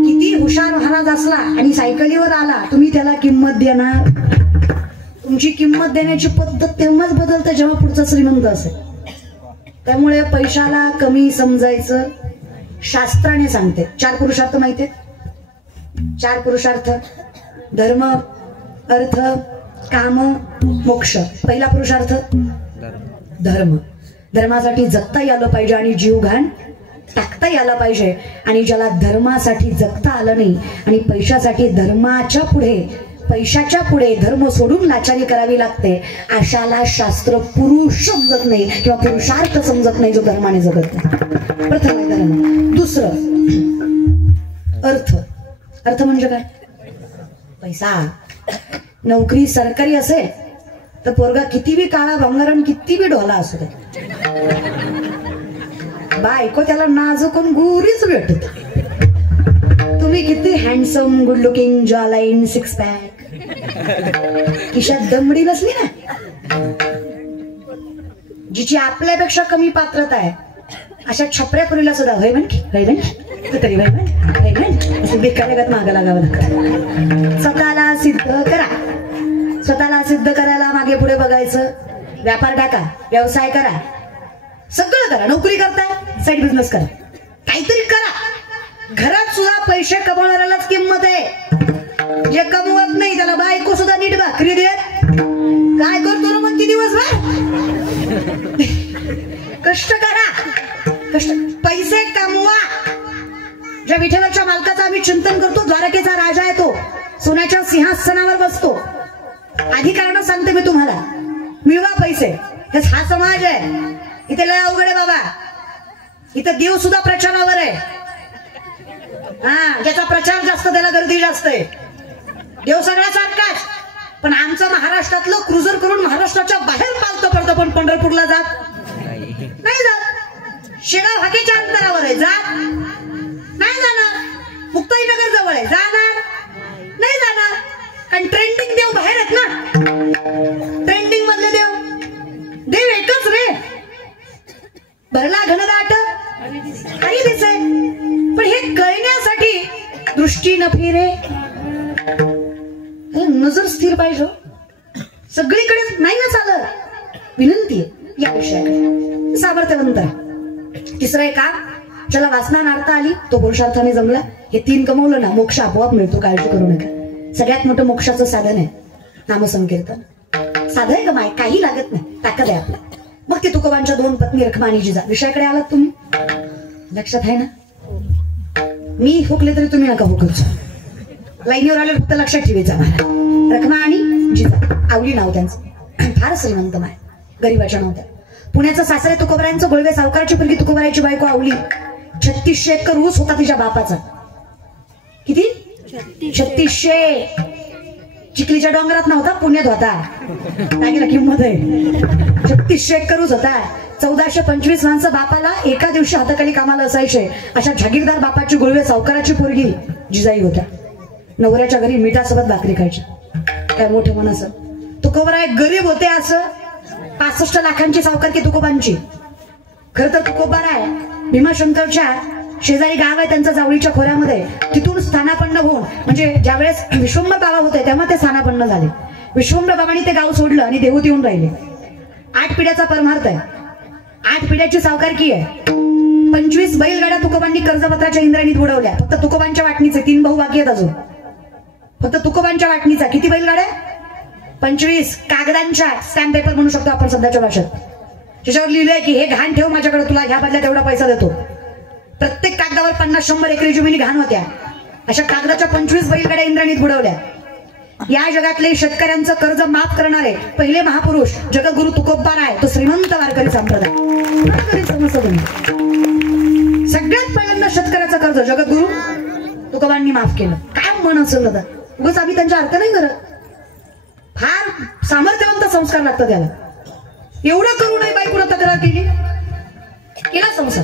किती हुशार महाराज असला आणि सायकलीवर आला, तुम्ही त्याला किंमत देणार. तुमची किंमत देण्याची पद्धत तेव्हाच बदलते जेव्हा पुढचा श्रीमंत असेल. त्यामुळे पैशाला कमी समजायचं. शास्त्राने सांगते 4 पुरुषार्थ माहितीये. 4 पुरुषार्थ: धर्म, अर्थ, काम, मोक्ष. पहिला पुरुषार्थ धर्म. धर्मासाठी जगता यायला पाहिजे आणि जीव घाण टाकता यायला पाहिजे. आणि ज्याला धर्मासाठी जगता आलं नाही आणि पैशासाठी धर्माच्या पुढे, पैशाच्या पुढे धर्म सोडून लाचारी करावी लागते, अशाला शास्त्र पुरुष समजत नाही किंवा पुरुषार्थ समजत नाही जो धर्माने जगत नाही. प्रथम आहे धर्म. दुसरं अर्थ. अर्थ म्हणजे काय? पैसा. नोकरी सरकारी असेल तर पोरगा किती बी काळा भंगारण, किती बी ढोला असू दे, बायको त्याला नाजूकून गुरीच भेटत. तुम्ही किती हँडसम, गुड लुकिंग, जॉ लाईन, 6 पॅक, खिशात दमडी नसली ना, जिची आपल्यापेक्षा कमी पात्रता आहे, अशा छपऱ्या पुरीला सुद्धा होय म्हण तू तरी होय म्हण असं बेकारागत मागं लागावं लागतं. स्वतःला सिद्ध करा. स्वतःला सिद्ध करायला मागे पुढे बघायचं. व्यापार टाका, व्यवसाय करा, सगळं करा. नोकरी करताय, साईड बिझनेस करा, काहीतरी करा. घरात सुद्धा पैसे कमवणाऱ्यालाच किंमत आहे. जे कमवत नाही त्याला बायको सुद्धा नीट भाकरी देत. काय करतो ना मग ती दिवसभर? कष्ट करा, कष्ट. पैसे कमवा. ज्या विठ्ठलाच्या मालकाचं आम्ही चिंतन करतो, द्वारकेचा राजा आहे तो, सोन्याच्या सिंहासनावर बसतो. अधिकारानं सांगते मी तुम्हाला, मिळवा पैसे. हा समाज आहे. इथे लय अवघड आहे बाबा. इथं देव सुद्धा प्रचारावर आहे. ज्याचा प्रचार जास्त त्याला गर्दी जास्त आहे. देव सगळा सारखाच. पण आमचं महाराष्ट्रातलं क्रुझर करून महाराष्ट्राच्या बाहेर पालतं पडतं, पण पंढरपूरला जात नाही जात. शेगाव हाकेच्या अंतरावर आहे, जात नाही जाणार. मुक्ताईनगर जवळ आहे, जाणार नाही जाणार. कारण ट्रेंडिंग देव बाहेर आहेत ना. ट्रेंडिंग मधले देव एकच रे. भरला घनदाट हरी दिसे. पण हे कळण्यासाठी दृष्टी न फिरे, नजर स्थिर पाहिजे. सगळीकडे नाही ना चालत. विनंती आहे या विषयाकडे सामर्थ्यवंत. तिसरं आहे का, ज्याला वासना नारता आली तो पुरुषार्थाने जमला. हे 3 कमवलं ना, मोक्ष आपोआप मिळतो. काळजी करू नका. सगळ्यात मोठं मोक्षाचं साधन आहे नामसंकीर्तन. साधं आहे का माय? काही लागत नाही, ताकद आहे आपला. मग ते तुकोबांच्या 2 पत्नी रखमा आणि जिजा. विषयाकडे आलात तुम्ही? लक्षात आहे ना? मी हुकले तरी तुम्ही नका हुकूच. लाईनीवर आले फक्त लक्षात ठेवायचं. रखमा आणि जिजा, आवली नाव त्यांचं. फार श्रीमंत माय, गरीबाच्या नव्हत्या. पुण्याचं सासरे तुकोबरायांचं, गोळवे सावकाराची मुलगी तुकोबरायची बायको आवली. 3600 एकर ऊस होता तिच्या बापाचा. किती? 3600. चिखलीच्या डोंगरात नव्हता, पुण्यात होता. काय किंमत आहे. 3600 एकर ऊस होता. 1425 माणसं बापाला एका दिवशी हाताखाली कामाला असायचे. अशा जागीरदार बापाची गोळवे सावकाराची पोरगी जिजाई होत्या. नवऱ्याच्या घरी मिठासोबत भाकरी खायची. काय मोठे मन असं. तुकोबराय गरीब होते असं 65 लाखांची सावकारकी तुकोबांची. खर तर तुकोबराय भीमाशंकरच्या शेजारी गाव आहे त्यांचं, जावळीच्या खोऱ्यामध्ये. तिथून स्थानापन्न होऊन, म्हणजे ज्यावेळेस विश्वंभर बाबा होते तेव्हा ते स्थानापन्न झाले. विश्वंभर बाबांनी ते गाव सोडलं आणि देहूत येऊन राहिले. 8 पिढ्याचा परमार्थ आहे. 8 पिढ्याची सावकारकी आहे. 25 बैलगाड्या तुकोबांनी कर्जपत्राच्या इंद्रायणीत बुडवल्या. फक्त तुकोबांच्या वाटणीचे. 3 भाऊ बाकी आहेत अजून. फक्त तुकोबांच्या वाटणीचा. किती बैलगाड्या? 25. कागदांच्या, स्टॅम्प पेपर म्हणू शकतो आपण सध्याच्या भाषेत. त्याच्यावर लिहिलंय की हे घाण ठेव माझ्याकडे, तुला ह्या बदल्यात एवढा पैसा देतो. प्रत्येक कागदावर 50-100 एकरी जमिनी घाण होत्या. अशा कागदाच्या 25 बैलगाड्या इंद्राणीत बुडवल्या. या जगातले शेतकऱ्यांचं कर्ज माफ करणारे पहिले महापुरुष जगद्गुरु तुकोबाराय, तो श्रीमंत वारकरी संप्रदाय. सगळ्यात पहिल्यांदा शेतकऱ्याचं कर्ज जगद्गुरु तुकोबांनी माफ केलं. काय मन असेल दादा, उगाच आम्ही त्यांच्या अर्थ नाही करत. फार सामर्थ्यवंत संस्कार लागतं त्याला. एवढं करू नये बायकोनं तक्रार केला संसार.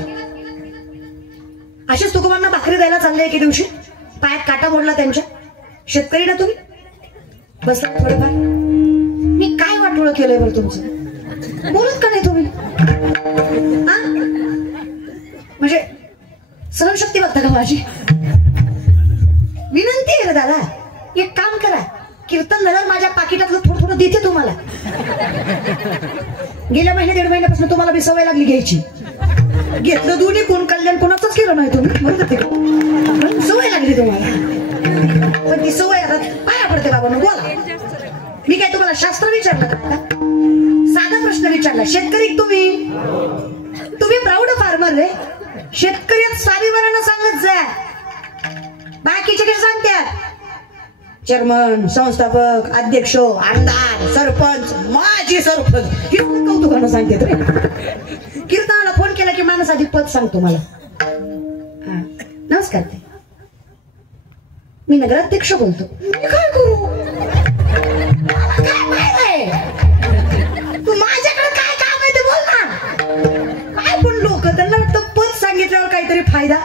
अशीच तुकोबांना भाकरी द्यायला चालले एके दिवशी, पायात काटा मोडला त्यांच्या. शेतकरी ना तुम्ही, बस थोडंफार मी काय वाटोळं केलंय बरं तुमचं, बोलत का नाही तुम्ही? म्हणजे सहनशक्ती बघता का माझी? विनंती आहे रे दादा, एक काम करा, कीर्तन झाल्यावर माझ्या पाकिटातलं थोडं थोडं देते तुम्हाला. गेल्या 1.5 महिन्यापासून तुम्हाला बी सवय लागली घ्यायची. घेतलं दोन्ही, कोण कल्याण कोणाचंच केलं नाही तुम्ही, बरोबर? सवय लागली तुम्हाला, पण ती सवय आता पाया पडते. बाबा बोला, मी काय तुम्हाला शास्त्र विचारलं का? साधा प्रश्न विचारला. शेतकरी तुम्ही प्राऊड फार्मर रे. शेतकरी स्वाभिमानानं सांगत जा, बाकीचे कसे सांगतात? चेअरमन, संस्थापक, अध्यक्ष, आमदार, सरपंच, माजी सरपंच, कीर्तन कौतुकानं सांगतात रे. कीर्तनाला फोन केला की माणूस आधी पद सांगतो मला. नमस्कार, मी नगराध्यक्ष बोलतो. मी काय करू? काय माहिती, तू माझ्याकडे काय काम आहे ते बोल ना. काय पण लोक त्यांना वाटतं पद सांगितल्यावर काहीतरी फायदा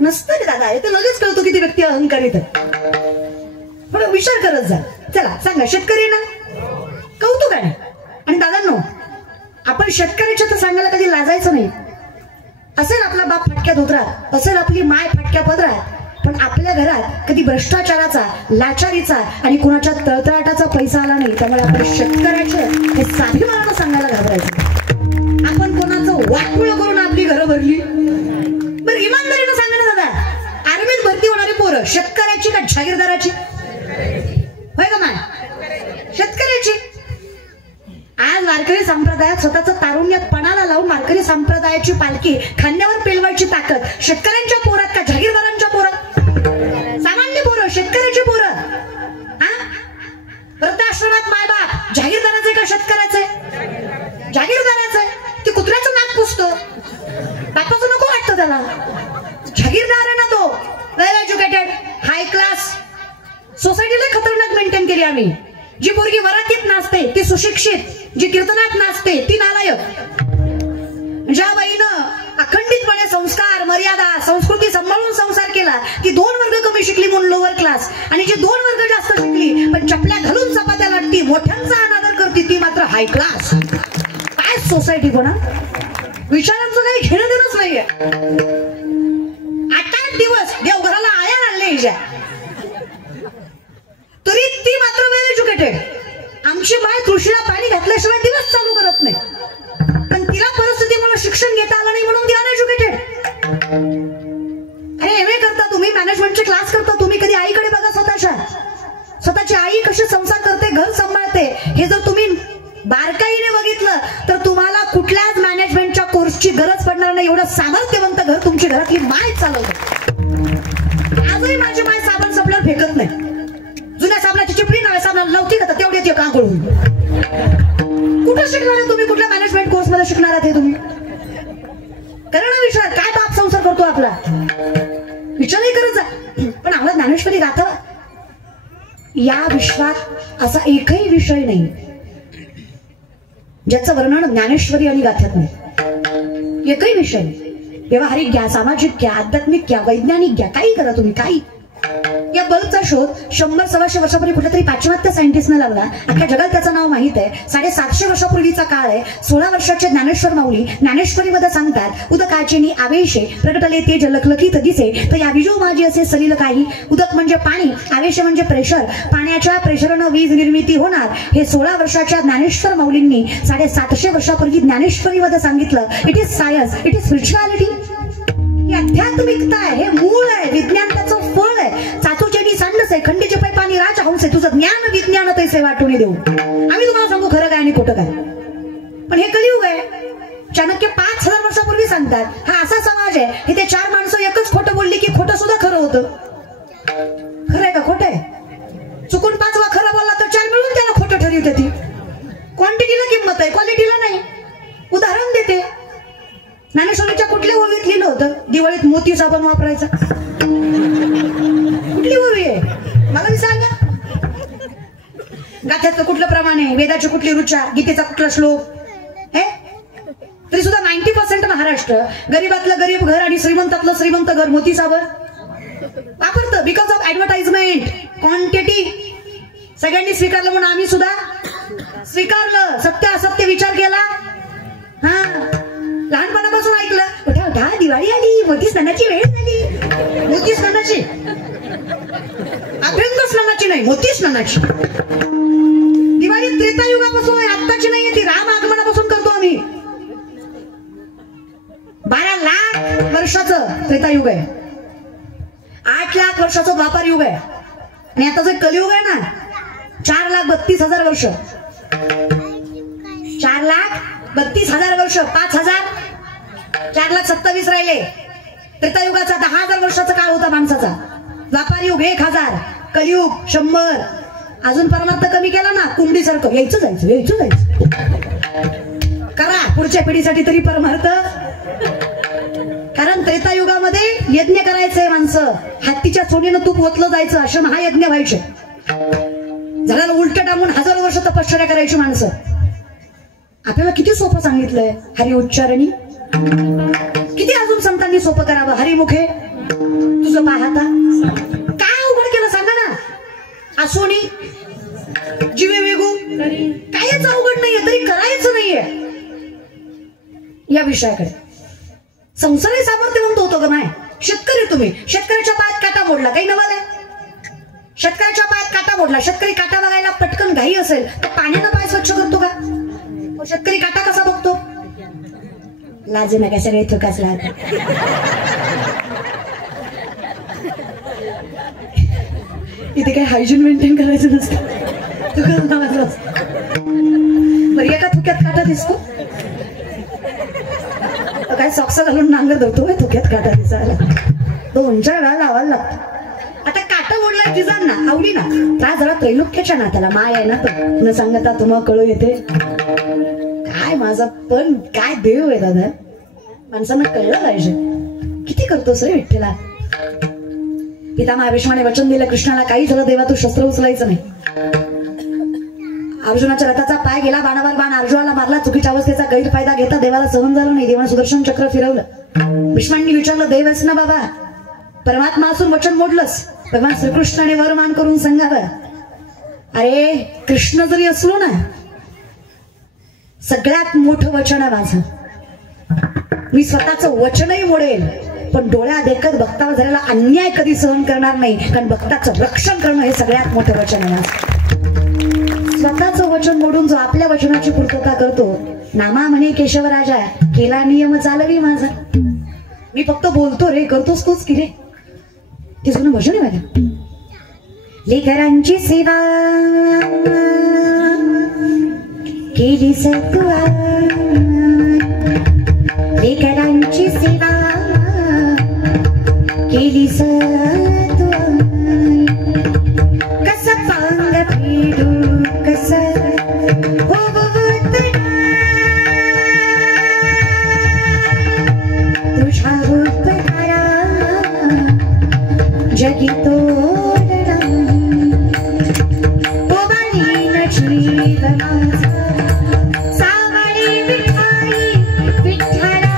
नसतं रे दादा. हे तर लगेच कळतो किती व्यक्ती अहंकारित आहे. पण विचार करत जा. चला सांगा, शेतकरी ना कौतुक आहे. आणि दादांनो, आपण शेतकऱ्याच्या तर सांगायला कधी लाजायचं नाही. असेल आपला बाप फटक्या धोत्रात, असेल आपली माय फटक्या पदरात, पण आपल्या घरात कधी भ्रष्टाचाराचा, लाचारीचा आणि कुणाच्या तळतळाटाचा पैसा आला नाही. त्यामुळे आपण शेतकऱ्याचे हे स्वाभिमानानं सांगायला घाबरायचं. आपण कोणाचं वाटमुळ करून आपली घरं भरली. बरं इमानदारीनं सांगा ना दादा, आर्मीत भरती होणारी पोरं शेतकऱ्याची का जागीरदाराची? होय का मान? शेतकऱ्याची. आज वारकरी संप्रदायात स्वतःच तारुण्यात पणाला लावून वारकरी संप्रदायाची पालखी खांद्यावर पेलवायची ताकद शेतकऱ्यांच्या पोरात का जागीरदारांच्या पोरात? सामान्य पोरं, शेतकऱ्याची पोरं. वृद्धाश्रमात मायबाप जागीरदाराचे का शेतकऱ्याचे? जागीरदाराचे. ते कुत्र्याचं नाक पुसतो, बापाचं नको वाटतं त्याला. जागीरदार आहे ना तो, वेल एज्युकेटेड, हाय क्लास. सोसायटीला खतरनाक मेंटेन केली आम्ही. जी पोरगी वरातीत नाचते ती सुशिक्षित, जी कीर्तनात नाचते ती नालायक. ज्या बाईनं अखंडितपणे संस्कार, मर्यादा, संस्कृती सांभाळून संसार केला ती 2 वर्ग कमी शिकली म्हणून लोअर क्लास, आणि जी 2 वर्ग जास्त शिकली पण चपल्या घालून चपात्या लाटती, मोठ्यांचा अनादर करती, ती मात्र हाय क्लास. काय सोसायटी कोणा विचारांचं काही घेणं देणंच नाहीये. 8 दिवस देवघराला आया आणले हिच्या, तरी ती मात्र वेल एज्युकेटेड. आमची बाय तुळशीला पाणी घातल्याशिवाय दिवस चालू करत नाही, पण तिला परिस्थितीमुळे शिक्षण घेता आलं नाही म्हणून ती अनएज्युकेटेड. अरे एमए करता तुम्ही, मॅनेजमेंटचे क्लास करता तुम्ही, कधी आईकडे बघा स्वतःच्या. स्वतःची आई कशी संसार करते, घर सांभाळते, हे जर तुम्ही बारकाईने बघितलं तर तुम्हाला कुठल्याच मॅनेजमेंटच्या कोर्सची गरज पडणार नाही. एवढं सामर्थ्यवंत घर तुमची घरातली माय चालवते. आजही माझी माय साबण संपल्यावर फेकत नाही. जुन्या साबणाची चिपडी नव्हे साबणाला लावती का तेवढी येते कांगळून. कुठं शिकणार आहे तुम्ही? कुठल्या मॅनेजमेंट कोर्स मध्ये शिकणार आहात हे तुम्ही? करा ना विचार, काय बाप संसार करतो आपला, विचारही करत जा. पण आम्हाला ज्ञानेश्वरी गाथा या विश्वात असा एकही विषय नाही ज्याचं वर्णन ज्ञानेश्वरी आणि गाथ्यात नाही. एकही विषय नाही. व्यवहारिक घ्या, सामाजिक घ्या, आध्यात्मिक घ्या, वैज्ञानिक घ्या, काही करा तुम्ही, काही. या बल्बचा शोध 100-125 वर्षापूर्वी कुठल्या तरी पाश्चिमात्य सायंटिस्टने लावला. अख्ख्या जगात त्याचं नाव माहित आहे. 750 वर्षापूर्वीचा काळ आहे. 16 वर्षाचे ज्ञानेश्वर माऊली ज्ञानेश्वरीमध्ये सांगतात, उदकाचिनी आवेशे प्रगटले ते जलखलकीत दिसे, तर या विजो माझी असे सलील काही. उदक म्हणजे पाणी, आवेश म्हणजे प्रेशर, पाण्याच्या प्रेशरनं वीज निर्मिती होणार. हे 16 वर्षाच्या ज्ञानेश्वर माऊलींनी 750 वर्षापूर्वी ज्ञानेश्वरीमध्ये सांगितलं. It is science, it is spirituality. ही आध्यात्मिकता आहे, हे मूळ आहे, विज्ञान त्याचं फळ आहे. चाचूचेनी सांडस आहे, खंडीचे पै पाणी राजहंस आहे. तुझं ज्ञान विज्ञान तैसे वाटून देऊ. आम्ही तुम्हाला सांगू खरं काय आणि खोटं काय. पण हे कलियुग आहे. म्हणतात. हा असा समाज आहे इथे 4 माणसं एकच खोटं बोलली की खोटं सुद्धा खरं होतं. खरं आहे का खोटं आहे? चुकून 5 खरं बोलला तर 4 मिळून त्याला खोटं ठरवते. ती क्वांटिटीला किंमत आहे, क्वालिटीला नाही. उदाहरण देते. ज्ञानेश्वरीच्या कुठल्या ओवीत लिहिलं होतं दिवाळीत मोती साबण वापरायचा? कुठली ओवी आहे मला मी सांगा. गाथ्याचं कुठलं प्रमाण आहे, वेदाची कुठली ऋचा, गीतेचा कुठला श्लोक हे? तरी सुद्धा 90% महाराष्ट्र गरीबातलं गरीब घर आणि श्रीमंतातलं श्रीमंत घर मोती साबण वापरतं. Because of advertisement, quantity. सगळ्यांनी स्वीकारलं म्हणून आम्ही सुद्धा स्वीकारलं. सत्य असत्य विचार केला. हा लहानपणापासून ऐकलं, उठा उठा दिवाळी आली, मोती स्नानाची वेळ झाली. मोती स्नानाची, अभ्यंग स्नानाची नाही, मोती स्नानाची. दिवाळी त्रेतायुगापासून आहे, आत्ताची नाहीये ती. राम आगमनापासून करतो आम्ही. 12 लाख वर्षाचं त्रेतायुग आहे, 8 लाख वर्षाचं द्वापार युग आहे. आणि आता जे कलियुग आहे ना 4,32,000 वर्ष. 4,32,000 वर्ष. 5,000 4,27,000 राहिले. त्रेतायुगाचा 10,000 वर्षाचा काळ होता माणसाचा. द्वापार युग 1,000, कलियुग 100. अजून परमार्थ कमी केला ना कुंडीसारखं यायचं जायचं यायचं जायचं. करा पुढच्या पिढीसाठी तरी परमार्थ. कारण त्रेतायुगामध्ये यज्ञ करायचंय माणसं. हत्तीच्या सोडीनं तूप ओतलं जायचं, असे महायज्ञ व्हायचे. झाडाला उलट टाकून 1000 वर्ष तपश्चर्या करायची माणसं. आपल्याला किती सोपं सांगितलंय हरी उच्चारणी. किती अजून संतांनी सोपं करावं. हरिमुखे तुझं पाहता. काय अवघड केलं सांगा ना. असोनी जीवे वेगू कायच अवघड नाहीये, तरी करायचं नाहीये. या विषयाकडे संसारी सामर्थ्यवंत होतो का नाही? शेतकरी तुम्ही, शेतकऱ्याच्या पायात काटा मोडला, काही नवल आहे? शेतकऱ्याच्या पायात काटा मोडला. शेतकरी काटा बघायला पटकन घाई असेल तर पाण्यानं पाय स्वच्छ करतो का? शेतकरी काटा कसा बघतो? लाजे नका सगळे थुकाच राहतात. इथे काय हायजीन मेंटेन करायचं नसतं. थुकाच नावाचं असतं. बरं एका थुक्यात काटा दिसतो, काय सॉक्स घालून नांगर धरतो थुक्यात काटा दिसायला. 2-4 वेळा लावायला लागतो. आता काटा मोडला जिजांना आवडी ना त्रास झाला त्रैलोक्याच्या नात्याला. माय आहे ना तो न सांगता तुम्हाला कळू येते. काय माझा पण काय देव आहे दादा. माणसांना कळलं पाहिजे. किती करतोस रे विठ्ठला. पिता महाभीष्माने वचन दिलं कृष्णाला, काही झालं देवा तू शस्त्र उचलायचं नाही. अर्जुनाच्या रथाचा पाय गेला, बाणावर बाण अर्जुनाला मारला. चुकीच्या अवस्थेचा गैरफायदा घेता देवाला सहन झालं नाही. देवाने सुदर्शन चक्र फिरवलं. भीष्मांनी विचारलं देव आहेस ना बाबा, परमात्मा असून वचन मोडलंस. भगवान श्रीकृष्णाने वरमान करून सांगावं, अरे कृष्ण जरी असलो ना सगळ्यात मोठं वचन आहे माझं. मी स्वतःचं वचनही मोडेल पण डोळ्या देखत भक्तावर झालेला अन्याय कधी सहन करणार नाही. कारण भक्ताचं रक्षण करणं हे सगळ्यात मोठं वचन आहे. स्वतःचं वचन मोडून जो आपल्या वचनाची पूर्तता करतो, नामा म्हणे केशवराजा केला नियम चालवी माझा. मी फक्त बोलतो रे, करतोस तोच की रे. ते जुनं भजन आहे माझ्या. लेकरांची सेवा केली सत्वा, लेकरांची सेवा केली सत्वा. कस पांग फेडू कस तुझ्या उपकारा जगी तोडला. ओवाळीन जीव माझा सावळी विठाई विठ्ठला.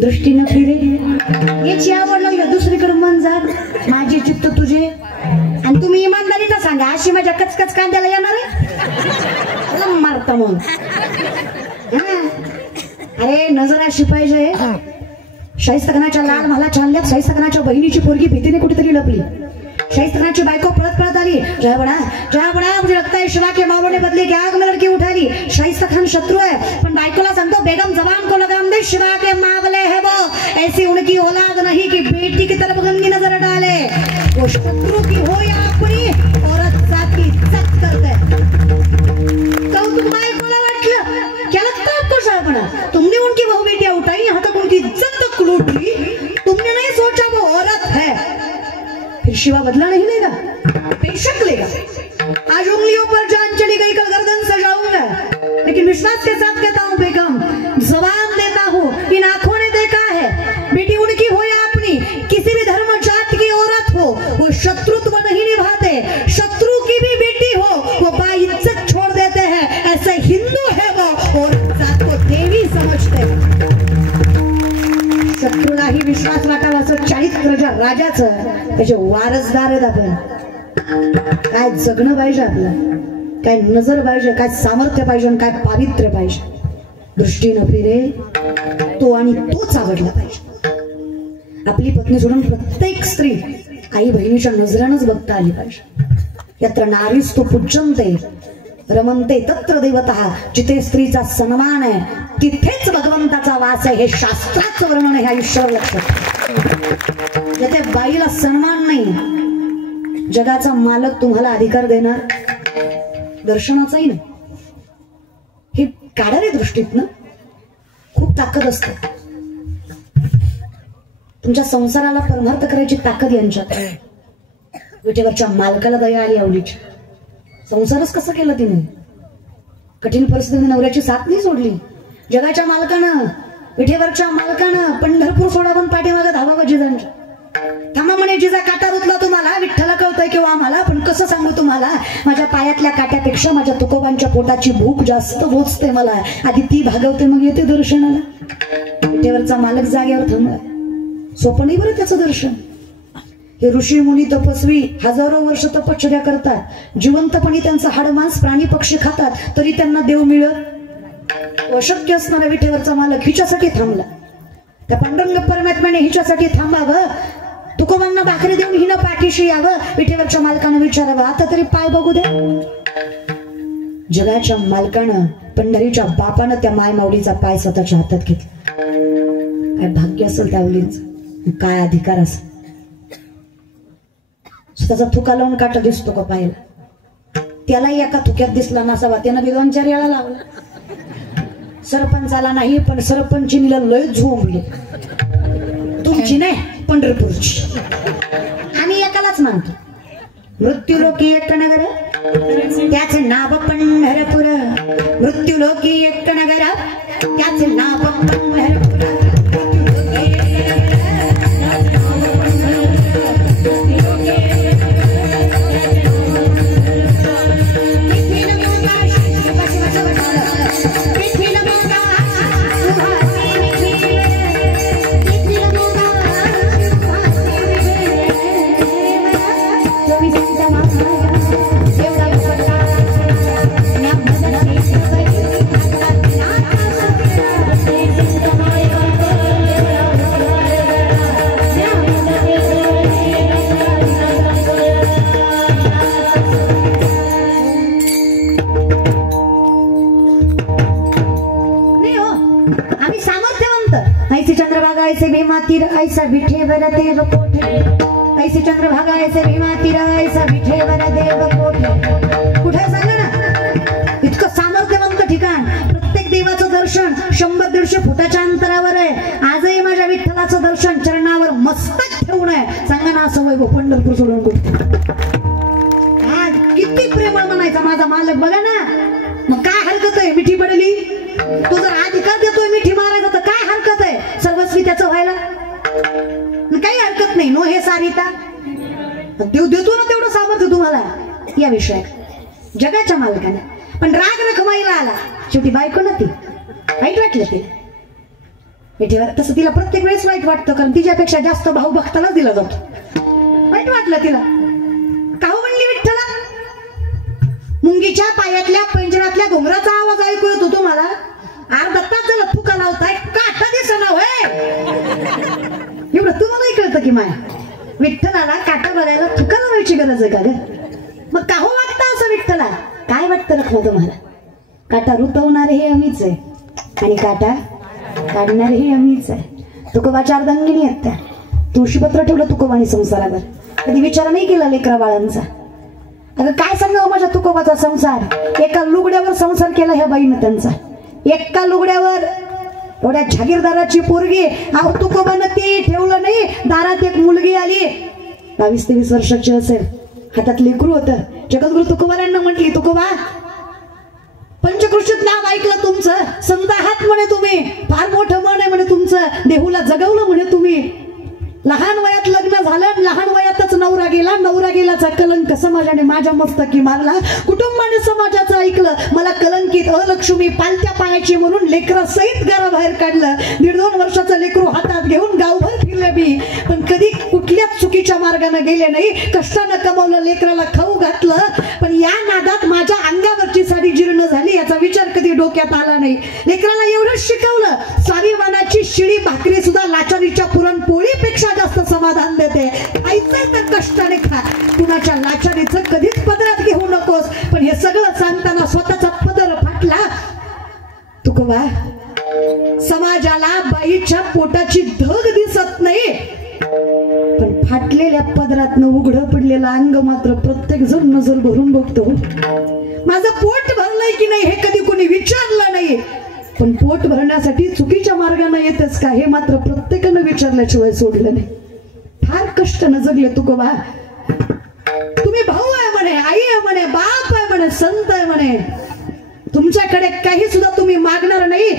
दृष्टीनं फिरे याची आवड लागली दुसरीकडे मन जा माझे चित्त तुझे आणि तुम्ही इमानदारीनं सांगा अशी माझ्या कचकच कांद्याला येणार आहे मारता मग अरे नजर अशी पाहिजे शाहिस्तखानाच्या लाड मला छानल्यात शाहिस्तखानाच्या बहिणीची पोरगी भीतीने कुठेतरी लपली शाहिस्तखानाची बायको पळत पळत आली जय बडा मुझे लगता है शिवा के मामलों ने बदले क्या आग में लड़की उठा ली शाहिस्तखान शत्रु है पण बायकोला सांगतो बेगम जबान को लगाम दे शिवा के मामले है वो ऐसी उनकी औलाद नहीं कि बेटी की तरफ गंदी नजर डाले वो शत्रु की हो या अपनी औरत जाती इज्जत करते कौतुक बायकोला वाटलं क्या लगता है आपको शाहपना तुमने उनकी बहू बेटियां उठाई यहाँ तक उनकी इज्जत तक लूट ली तुमने नहीं सोचा वो औरत है फिर शिवा बदला नहीं लेगा बेशक लेगा आज उंगलियों पर जान चली गई कल गर्दन सजाऊंगा लेकिन विश्वास के साथ कहता हूँ बेगम जबान देता हूँ इन आंखों ने देखा है बेटी उनकी हो या अपनी किसी भी धर्म जात की औरत हो वो शत्रुत्व नहीं निभाते शत्रु की भी बेटी हो वो बाइज्जत विश्वास वाटावा असं चारित्र्याच्या राजाचं त्याचे वारसदार आहेत आपण. काय जगणं पाहिजे आपलं, काय नजर पाहिजे, काय सामर्थ्य पाहिजे, काय पावित्र्य पाहिजे. दृष्टी न फिरे तो आणि तोच आवडला पाहिजे. आपली पत्नी सोडून प्रत्येक स्त्री आई बहिणीच्या नजरेनंच बघता आली पाहिजे. यत्र नारीस्तु पूज्यन्ते रमन्ते तत्र देवतः. जिथे स्त्रीचा सन्मान आहे तिथेच भगवंताचा वास आहे, हे शास्त्राचं वर्णन आहे. आयुष्यावर लक्षात, जिथे बाईला सन्मान नाही जगाचा मालक तुम्हाला अधिकार देणार दर्शनाचाही नाही. हे काढारे दृष्टीतनं खूप ताकद असते. तुमच्या संसाराला परमार्थ करायची ताकद यांच्यात. विटेवरच्या मालकाला दया आली आवलीची. संसारच कसं केलं तिने, कठीण परिस्थितीने नवऱ्याची साथ नाही सोडली. जगाच्या मालकानं, विठेवरच्या मालकानं पंढरपूर सोडावून पाठीमागं धावावं जिजांच्या. थांबा म्हणे जिजा, काटा रुतला तुम्हाला, विठ्ठला कळतंय किंवा आम्हाला, पण कसं सांगू तुम्हाला, माझ्या पायातल्या काट्यापेक्षा माझ्या तुकोबांच्या पोटाची भूक जास्त बोचते मला. आधी ती भागवते मग येते दर्शनाला. विठेवरचा मालक जागेवर थांबलाय. सोपं नाही बरं त्याचं दर्शन. हे ऋषी मुनी तपस्वी हजारो वर्ष तपश्चर्या करतात, जिवंतपणी त्यांचं हाडमांस प्राणी पक्षी खातात, तरी त्यांना देव मिळत. अशक्य असणारा विठेवरचा मालक हिच्यासाठी थांबला. त्या पांडुरंग परमात्म्याने हिच्यासाठी थांबावं, तुकोबांना भाकरी देऊन हिनं पाठीशी यावं. विठेवरच्या मालकानं विचारावं, आता तरी पाय बघू दे. जगाच्या मालकानं, पंढरीच्या बापानं त्या माय माऊलीचा पाय स्वतःच्या हातात घेतला. काय भाग्य असेल त्या मुलींचं, काय अधिकार असेल. स्वतःचा थुका लावून काटा दिसतो का पायाला, त्यालाही एका थुक्यात दिसला नसावा, त्यानं 2-4 वेळा लावला. सरपंचाला नाही, पण सरपंचिनीला लय झोंबली. तुमची नाही, पंढरपूरची. आम्ही एकालाच मानतो. मृत्यूलोकी एक नगर त्याचे नाव पंढरपूर. मृत्यूलोकी एक नगर त्याचे नाव पंढरपूर. ऐसे भीमा तीर ऐसा विठेवर देव कोठे. ऐसे चंद्रभागा ऐसे भीमा तीर ऐसा विठेवर देव कोठे. कुठे सांगा ना, इतकं सामर्थ्यवंत ठिकाण. प्रत्येक देवाचं दर्शन 100-150 फुटाच्या अंतरावर आहे. आजही माझ्या विठ्ठलाचं दर्शन चरणावर मस्तक ठेवून आहे. सांगा ना असं वैभव पंढरपूर सोडून कुठे. किती प्रेमळ म्हणायचा माझा मालक, बघा ना. मग काय हरकत आहे मिठी पडली, तो जर अधिकार देतोय मिठी मारायचा तर काय हरकत आहे, सर्वस्वी त्याचं व्हायला काही हरकत नाही. नो हे सारिता देव देतो ना तेवढं सामर्थ्य तुम्हाला या विषयात जगाच्या मालकाने. पण राग रखमाईला आला, शेवटी बायको ना ती वाईट वाटलं ते विठेवर. तसं तिला प्रत्येक वेळेस वाईट वाटतं, कारण तिच्यापेक्षा जास्त भाऊ भक्तालाच दिला जातो. वाईट वाटलं तिला. का हो म्हणली विठ्ठला, मुंगीच्या पायातल्या पंजरातल्या घुंगराचा आवाज ऐकू येतो तुम्हाला. अर्धा तास झाला फुका लावताय, काटा दिसना होय. एवढं तुम्हालाही कळतं की माया विठ्ठलाला काटा बघायला फुका लावायची गरज आहे का ग. मग का हो वाटतं असं विठ्ठला, काय वाटतं रखलं तुम्हाला. काटा रुतवणारे हे आम्हीच आहे आणि काटा काढणारे हे आम्हीच आहे. तुकोबाच्या अर्धांगिनी आहेत त्या. तुळशीपत्र ठेवलं तुकोबानी संसारावर, कधी विचार नाही केला लेकरा बाळांचा. अगं काय सांगावं माझ्या तुकोबाचा संसार. एका लुगड्यावर संसार केला ह्या बाईनं त्यांचा. एका लुगड्यावर एवढ्या जागीरदाराची पोरगी. अहो तुकोबानं ते ठेवलं नाही. दारात एक मुलगी आली, 22-23 वर्षाची असेल, हातात लेकरू होतं. जगद्गुरु तुकोबारांना म्हटली, तुकोबा पंचकृषीत नाव ऐकलं तुमचं, संत आहात म्हणे तुम्ही, फार मोठं मन आहे म्हणे तुमचं, देहूला जगवलं म्हणे तुम्ही. लहान वयात लग्न झालं, लहान वयातच नवरा गेला. नवरा गेलाचा कलंक समाजाने माझ्या मस्तकी मारला. कुटुंबाने समाजाचं ऐकलं, मला कलंकित अलक्ष्मी पालत्या पायाची म्हणून लेकरा सहित घराबाहेर काढलं. 1.5-2 वर्षाचं लेकरू हातात घेऊन गावभर फिरलं. भोगलं मी, पण कधी कुठल्याच चुकीच्या मार्गाने गेले नाही. कष्टानं कमावलं, लेकराला खाऊ घातलं, पण या नादात माझ्या अंगावरची साडी जीर्ण झाली याचा विचार कधी डोक्यात आला नाही. लेकराला एवढंच शिकवलं, स्वाभिमानाची शिळी भाकरी सुद्धा लाचारीच्या पुरणपोळीपेक्षा जास्त समाधान देते. खायचंय तर कष्टाने खा, कुणाच्या लाचारीचं कधीच पदरात घेऊ नकोस. पण हे सगळं सांगताना स्वतःचा पदर फाटला. तुकोबा, समाजाला बाईच्या पोटाची धग दिसत नाही, पण फाटलेल्या पदरातनं उघडं पडलेलं अंग मात्र प्रत्येक जण नजर भरून बघतो. माझं पोट भरलंय की नाही हे कधी कोणी विचारलं नाही, पण पोट भरण्यासाठी चुकीच्या मार्गाने येतेस का हे मात्र प्रत्येकानं विचारल्याशिवाय सोडलं नाही. फार कष्टानं जगले तुकोबा. तुम्ही भाऊ आहे म्हणे, आई आहे म्हणे, बाप आहे म्हणे, संत आहे म्हणे. तुमच्याकडे काही सुद्धा तुम्ही मागणार नाही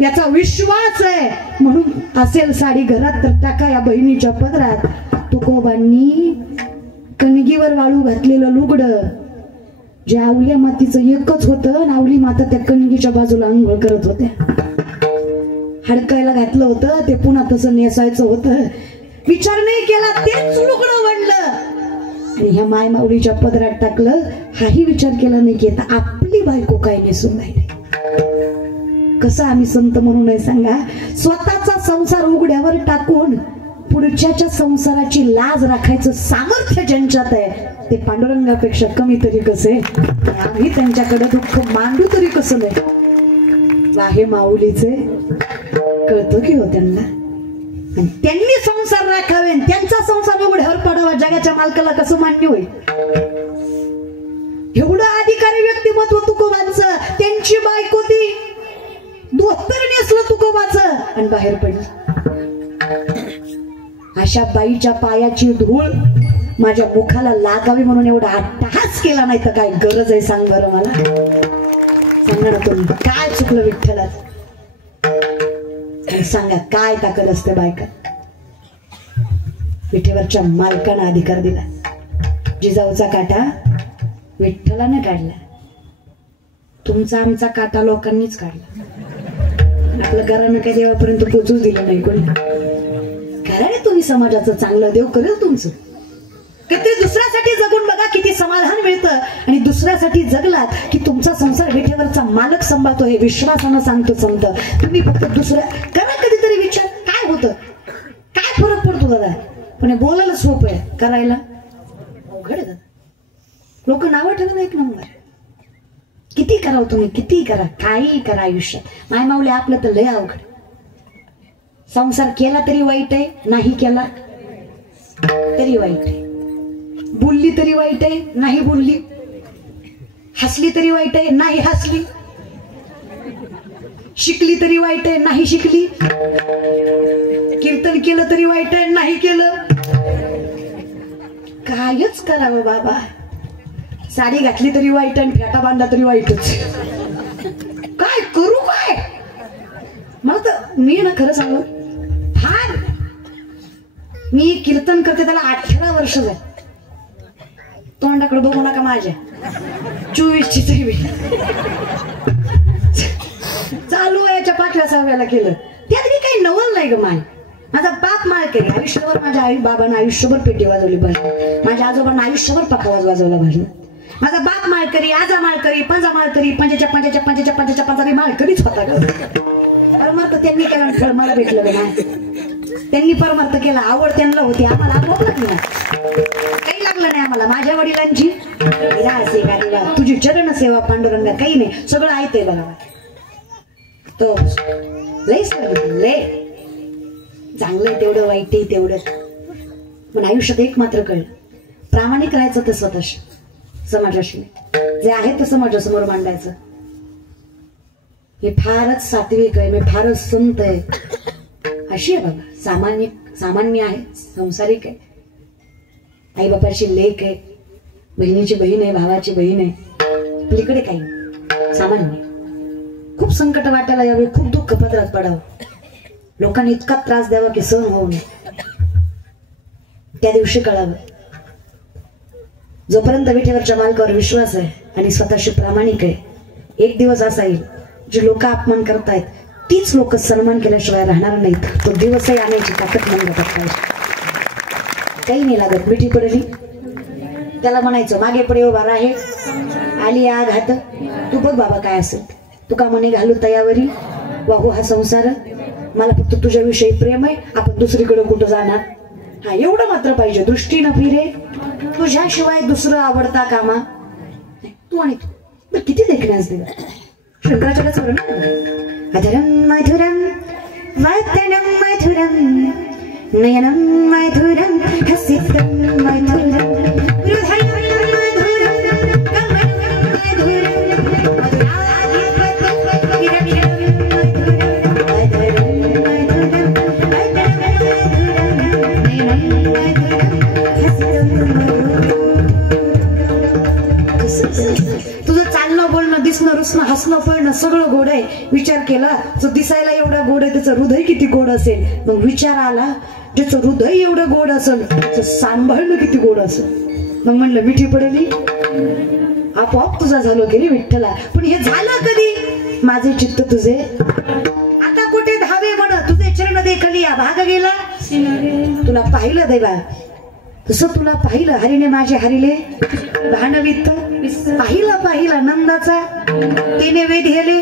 याचा विश्वास आहे, म्हणून असेल साडी घरात तर टाका या बहिणीच्या पदरात. तुकोबांनी कणगीवर वाळू घातलेलं लुगडं जे आवल्या मातीचं एकच होतं, आवली माता त्या कणगीच्या बाजूला अंघोळ करत होत्या. हडकायला घातलं होतं ते पुन्हा तसं नेसायचं होतं. विचार नाही केला, तेच लुगडं वडलं आणि ह्या माय माऊलीच्या पदरात टाकलं. हाही विचार केला नाही की आता आपली बायको काय नेसून राहिली. कसं आम्ही संत म्हणू नये सांगा. स्वतःचा संसार उघड्यावर टाकून पुढच्याच्या संसाराची लाज राखायचं सामर्थ्य ज्यांच्यात आहे ते पांडुरंगापेक्षा कमी तरी कसे. आम्ही त्यांच्याकडे दुःख मांडू तरी कसं नाही. वाहे माऊलीचे कळतं की हो त्यांना. त्यांनी संसार राखावे, त्यांचा संसार उघड्यावर पडावा, जगाच्या मालकाला कसं मान्य होईल. एवढं अधिकारी व्यक्तिमत्व तुकोबांचं. त्यांची बायको ती दोस्तर नेसलं तुकोबाचं आणि बाहेर पडलं. अशा बाईच्या पायाची धूळ माझ्या मुखाला लागावी म्हणून एवढा अट्टहास केला नाही तर काय गरज आहे सांग बरं मला. सांगा ना तुम्ही काय चुकलं विठ्ठलात. सांगा काय ताकद असते बायका. विठेवरच्या मालकानं अधिकार दिला. जिजाऊचा काटा विठ्ठलाने काढला, तुमचा आमचा काटा लोकांनीच काढला. आपलं घरानं काही देवापर्यंत पोचूच दिलं नाही कोणी. कारण तुम्ही समाजाचं चांगलं, देव करेल तुमचं. काहीतरी दुसऱ्यासाठी जगून बघा किती समाधान मिळतं. आणि दुसऱ्यासाठी जगलात की तुमचा संसार विठेवरचा मालक सांभाळतो हे विश्वासानं सांगतो संत. तुम्ही फक्त दुसऱ्या करा कधीतरी विचार काय होतं, काय फरक पडतो दादा. पण बोलायला सोपं आहे, करायला अवघड आहे. लोक नावं ठेवून एक नंबर. किती करावं तुम्ही, किती करा, काही करा आयुष्यात. माय माऊली आपलं तर लय अवघड. संसार केला तरी वाईट आहे, नाही केला तरी वाईट आहे. बोलली तरी वाईट आहे, नाही बोलली. हसली तरी वाईट आहे, नाही हसली. शिकली तरी वाईट आहे, नाही शिकली. कीर्तन केलं तरी वाईट आहे, नाही केलं. कायच करावं बाबा. साडी घातली तरी वाईट आणि फेटा बांधला तरी वाईटच. काय करू काय. मला तर मी ना खरं सांगू फार. मी कीर्तन करते त्याला 18 वर्ष झाली. तोंडाकडे बघू नका माझ्या. 24ची तरी चालू याच्या 5व्या 6व्याला केलं. त्यात मी काही नवल नाही ग. माझा बाप माळकरी, आयुष्यभर माझ्या आई बाबांना आयुष्यभर पेटी वाजवली भजन. माझ्या आजोबांना आयुष्यभर पखावाज वाजवला भजन. माझा बाप माळकरी, आजा माळकरी, पंजा माळकरी, पंजाच्या पंजाच्या पंजाच्या पंजाच्या पंजाने माळकरीच होता ग. परमार्थ त्यांनी केला, फळ मला भेटलं ग. त्यांनी परमार्थ केला. आवड त्यांना होती, आम्हाला आपोआप लागली ना. काही लागलं नाही आम्हाला. माझ्या वडिलांची तुझी चरण सेवा पांडुरंगा काही नाही, सगळं ऐकतंय बघा. तो लय चांगलंय तेवढं, वाईट आहे तेवढं. पण आयुष्यात एक मात्र कळलं, प्रामाणिक राहायचं तर स्वतःशी, समाजाशी. जे आहे ते समाजासमोर मांडायचं. मी फारच सात्विक आहे, मी फारच संत आहे अशी आहे बाबा. सामान्य आहे, संसारिक आहे. आई बापाची लेक आहे, बहिणीची बहीण आहे, भावाची बहीण आहे. पलीकडे काही सामान्य. खूप संकट वाटायला यावे, खूप दुःख पदरात पडावं, लोकांनी इतका त्रास द्यावा की सहन होऊ नये. त्या दिवशी कळावं जोपर्यंत विठेवरच्या मालकावर विश्वास आहे आणि स्वतःशी प्रामाणिक आहे, एक दिवस असा येईल जे लोक अपमान करतायत तीच लोक सन्मान केल्याशिवाय राहणार नाहीत. तो दिवसही आणायची ताकद मंडपात पाहिजे. काही नाही लागत. मिठी पडली त्याला म्हणायचं मागे पुढे उभा राहे, आली आग हात, तू बघ बाबा काय असेल. तुका म्हणे घालू तयावरी वाहू हा संसार, मला फक्त तुझ्याविषयी प्रेम आहे, आपण दुसरीकडे कुठं जाणार. हा एवढं मात्र पाहिजे. दृष्टी न फिरे तुझ्याशिवाय दुसरं आवडता कामा. तू आणि तू किती देखण्यास देवा. शंकराचार्यच वर्णन अधरम मधुरम वातनम मधुरम नयनम मधुरम हसितम मधुरम हृदयम मधुरम कमलम मधुरम मधुराधिपतम विरमिरम मधुरम अधरम मधुरम वातनम मधुरम नयनम मधुरम हसितम मधुरम. तुझं चालणं बोलणं दिसणं रुसणं हसणं पळणं सगळं गोड आहे. विचार केला जो दिसायला एवढा गोड आहे त्याचं हृदय किती गोड असेल. मग विचार आला ज्याचं हृदय एवढं गोड असेल त्याचं सांभाळणं किती गोड असेल. मग म्हणलं मिठी पडली आपोआप तुझा झालो गेली विठ्ठला. पण हे झालं कधी. माझे चित्त तुझे आता कुठे धावे म्हण, तुझे चरण देखली या भाग गेला. तुला पाहिलं देवा तसं तुला पाहिलं. हरीने माझे हरिले भानवित पाहिलं पाहिलं नंदाचा तिने वेध गेले.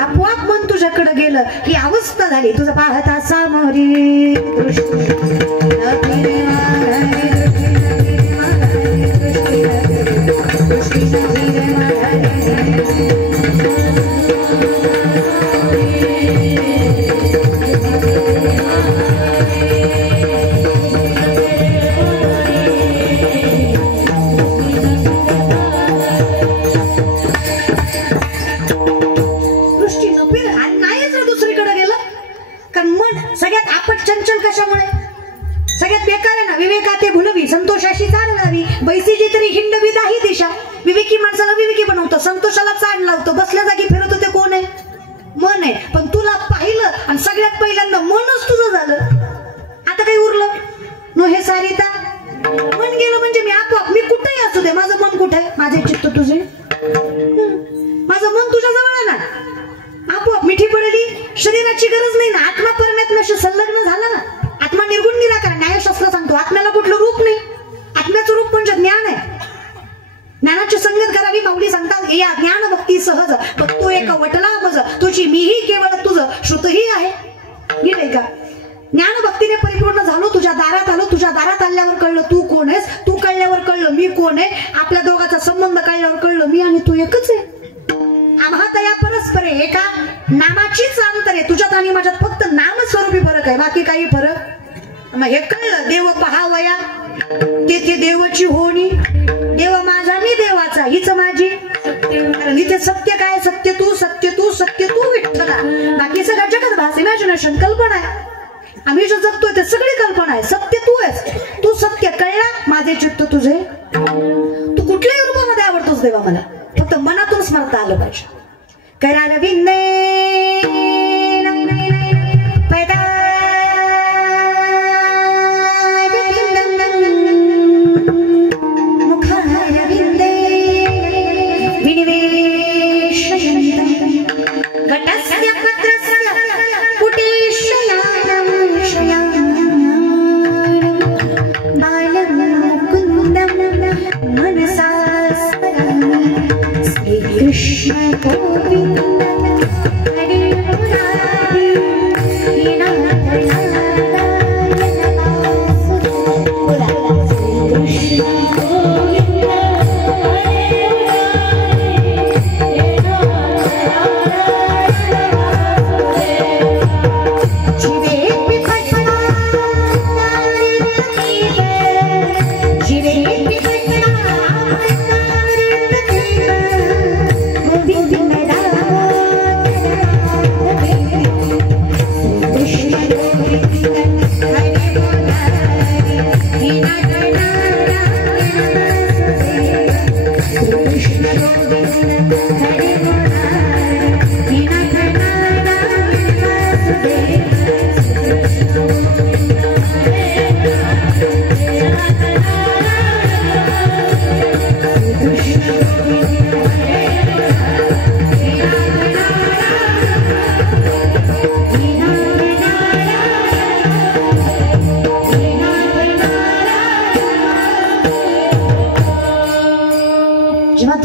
आपोआप मन तुझ्याकडे गेलं. ही अवस्था झाली. तुझा पाहता सामोरी चंचल कशामुळे. सगळ्यात बेकार आहे ना. विवेकाते भुलवी संतोषाशी चालणारी बैसीची तरी हिंडवी दाही दिशा. विवेकी माणसाला विवेकी बनवतं, संतोषाला चाल लावतो. बसल्या जागी फिरत होते कोण आहे. मन आहे. पण तुला पाहिलं आणि सगळ्यात पहिल्यांदा मनच तुझं झालं. आता काही उरलं नो हे सारिता. मन गेलं म्हणजे मी आपोआप मी कुठेही असू दे माझं मन कुठे आहे. माझे चित्त तुझे, माझं मन तुझ्या जवळ आहे ना. आपोआप मिठी पडली. शरीराची गरज नाही ना. आत्मा परमात्म्याशी संलग्न झाला ना. आत्मा निर्गुण निराकार. न्यायशास्त्र सांगतो आत्म्याला कुठलं रूप नाही. आत्म्याचं रूप म्हणजे ज्ञान आहे. ज्ञानाची संगत करावी. माऊली सांगतात या ज्ञान भक्ती सहज बघतो एका वटला मज तुझी मीही केवळ तुझं श्रुतही आहे. गेले का. ज्ञान भक्तीने परिपूर्ण झालो. तुझ्या दारात आलो. तुझ्या दारात आल्यावर कळलं तू कोण आहेस. तू कळल्यावर कळलं मी कोण आहे. आपल्या दोघांचा संबंध कळल्यावर कळलं मी आणि तू एकच आहे. आम्हातया परस्परे एका नामाचीच अंतरे. तुझ्यात आणि माझ्यात फक्त नाम स्वरूपी फरक आहे. बाकी काही फरक. मग हे कळलं. देव पहावया तेथे देवाची होणी. देव माझा मी देवाचा हीच माझी. कारण इथे सत्य काय. सत्य तू सत्य तू सत्य तू विठ्ठला. बाकी सगळं जगत भास इमॅजिनेशन कल्पना आहे. आम्ही जे जगतोय ते सगळी कल्पना आहे. सत्य तू आहेस. तू सत्य कळला. माझे चित्त तुझे. तू कुठल्याही रूपामध्ये आवडतोस देवा मला. फक्त मनातून स्मरता आलं पाहिजे. करारविंदे पैदा मुखारविंदे विनिवेशयन्तं घटस्य पत्रस्य कुटीशयानं शयानं बालं मुकुन्दं मनसा स्मरामि. श्री कृष्ण गोविंद हरे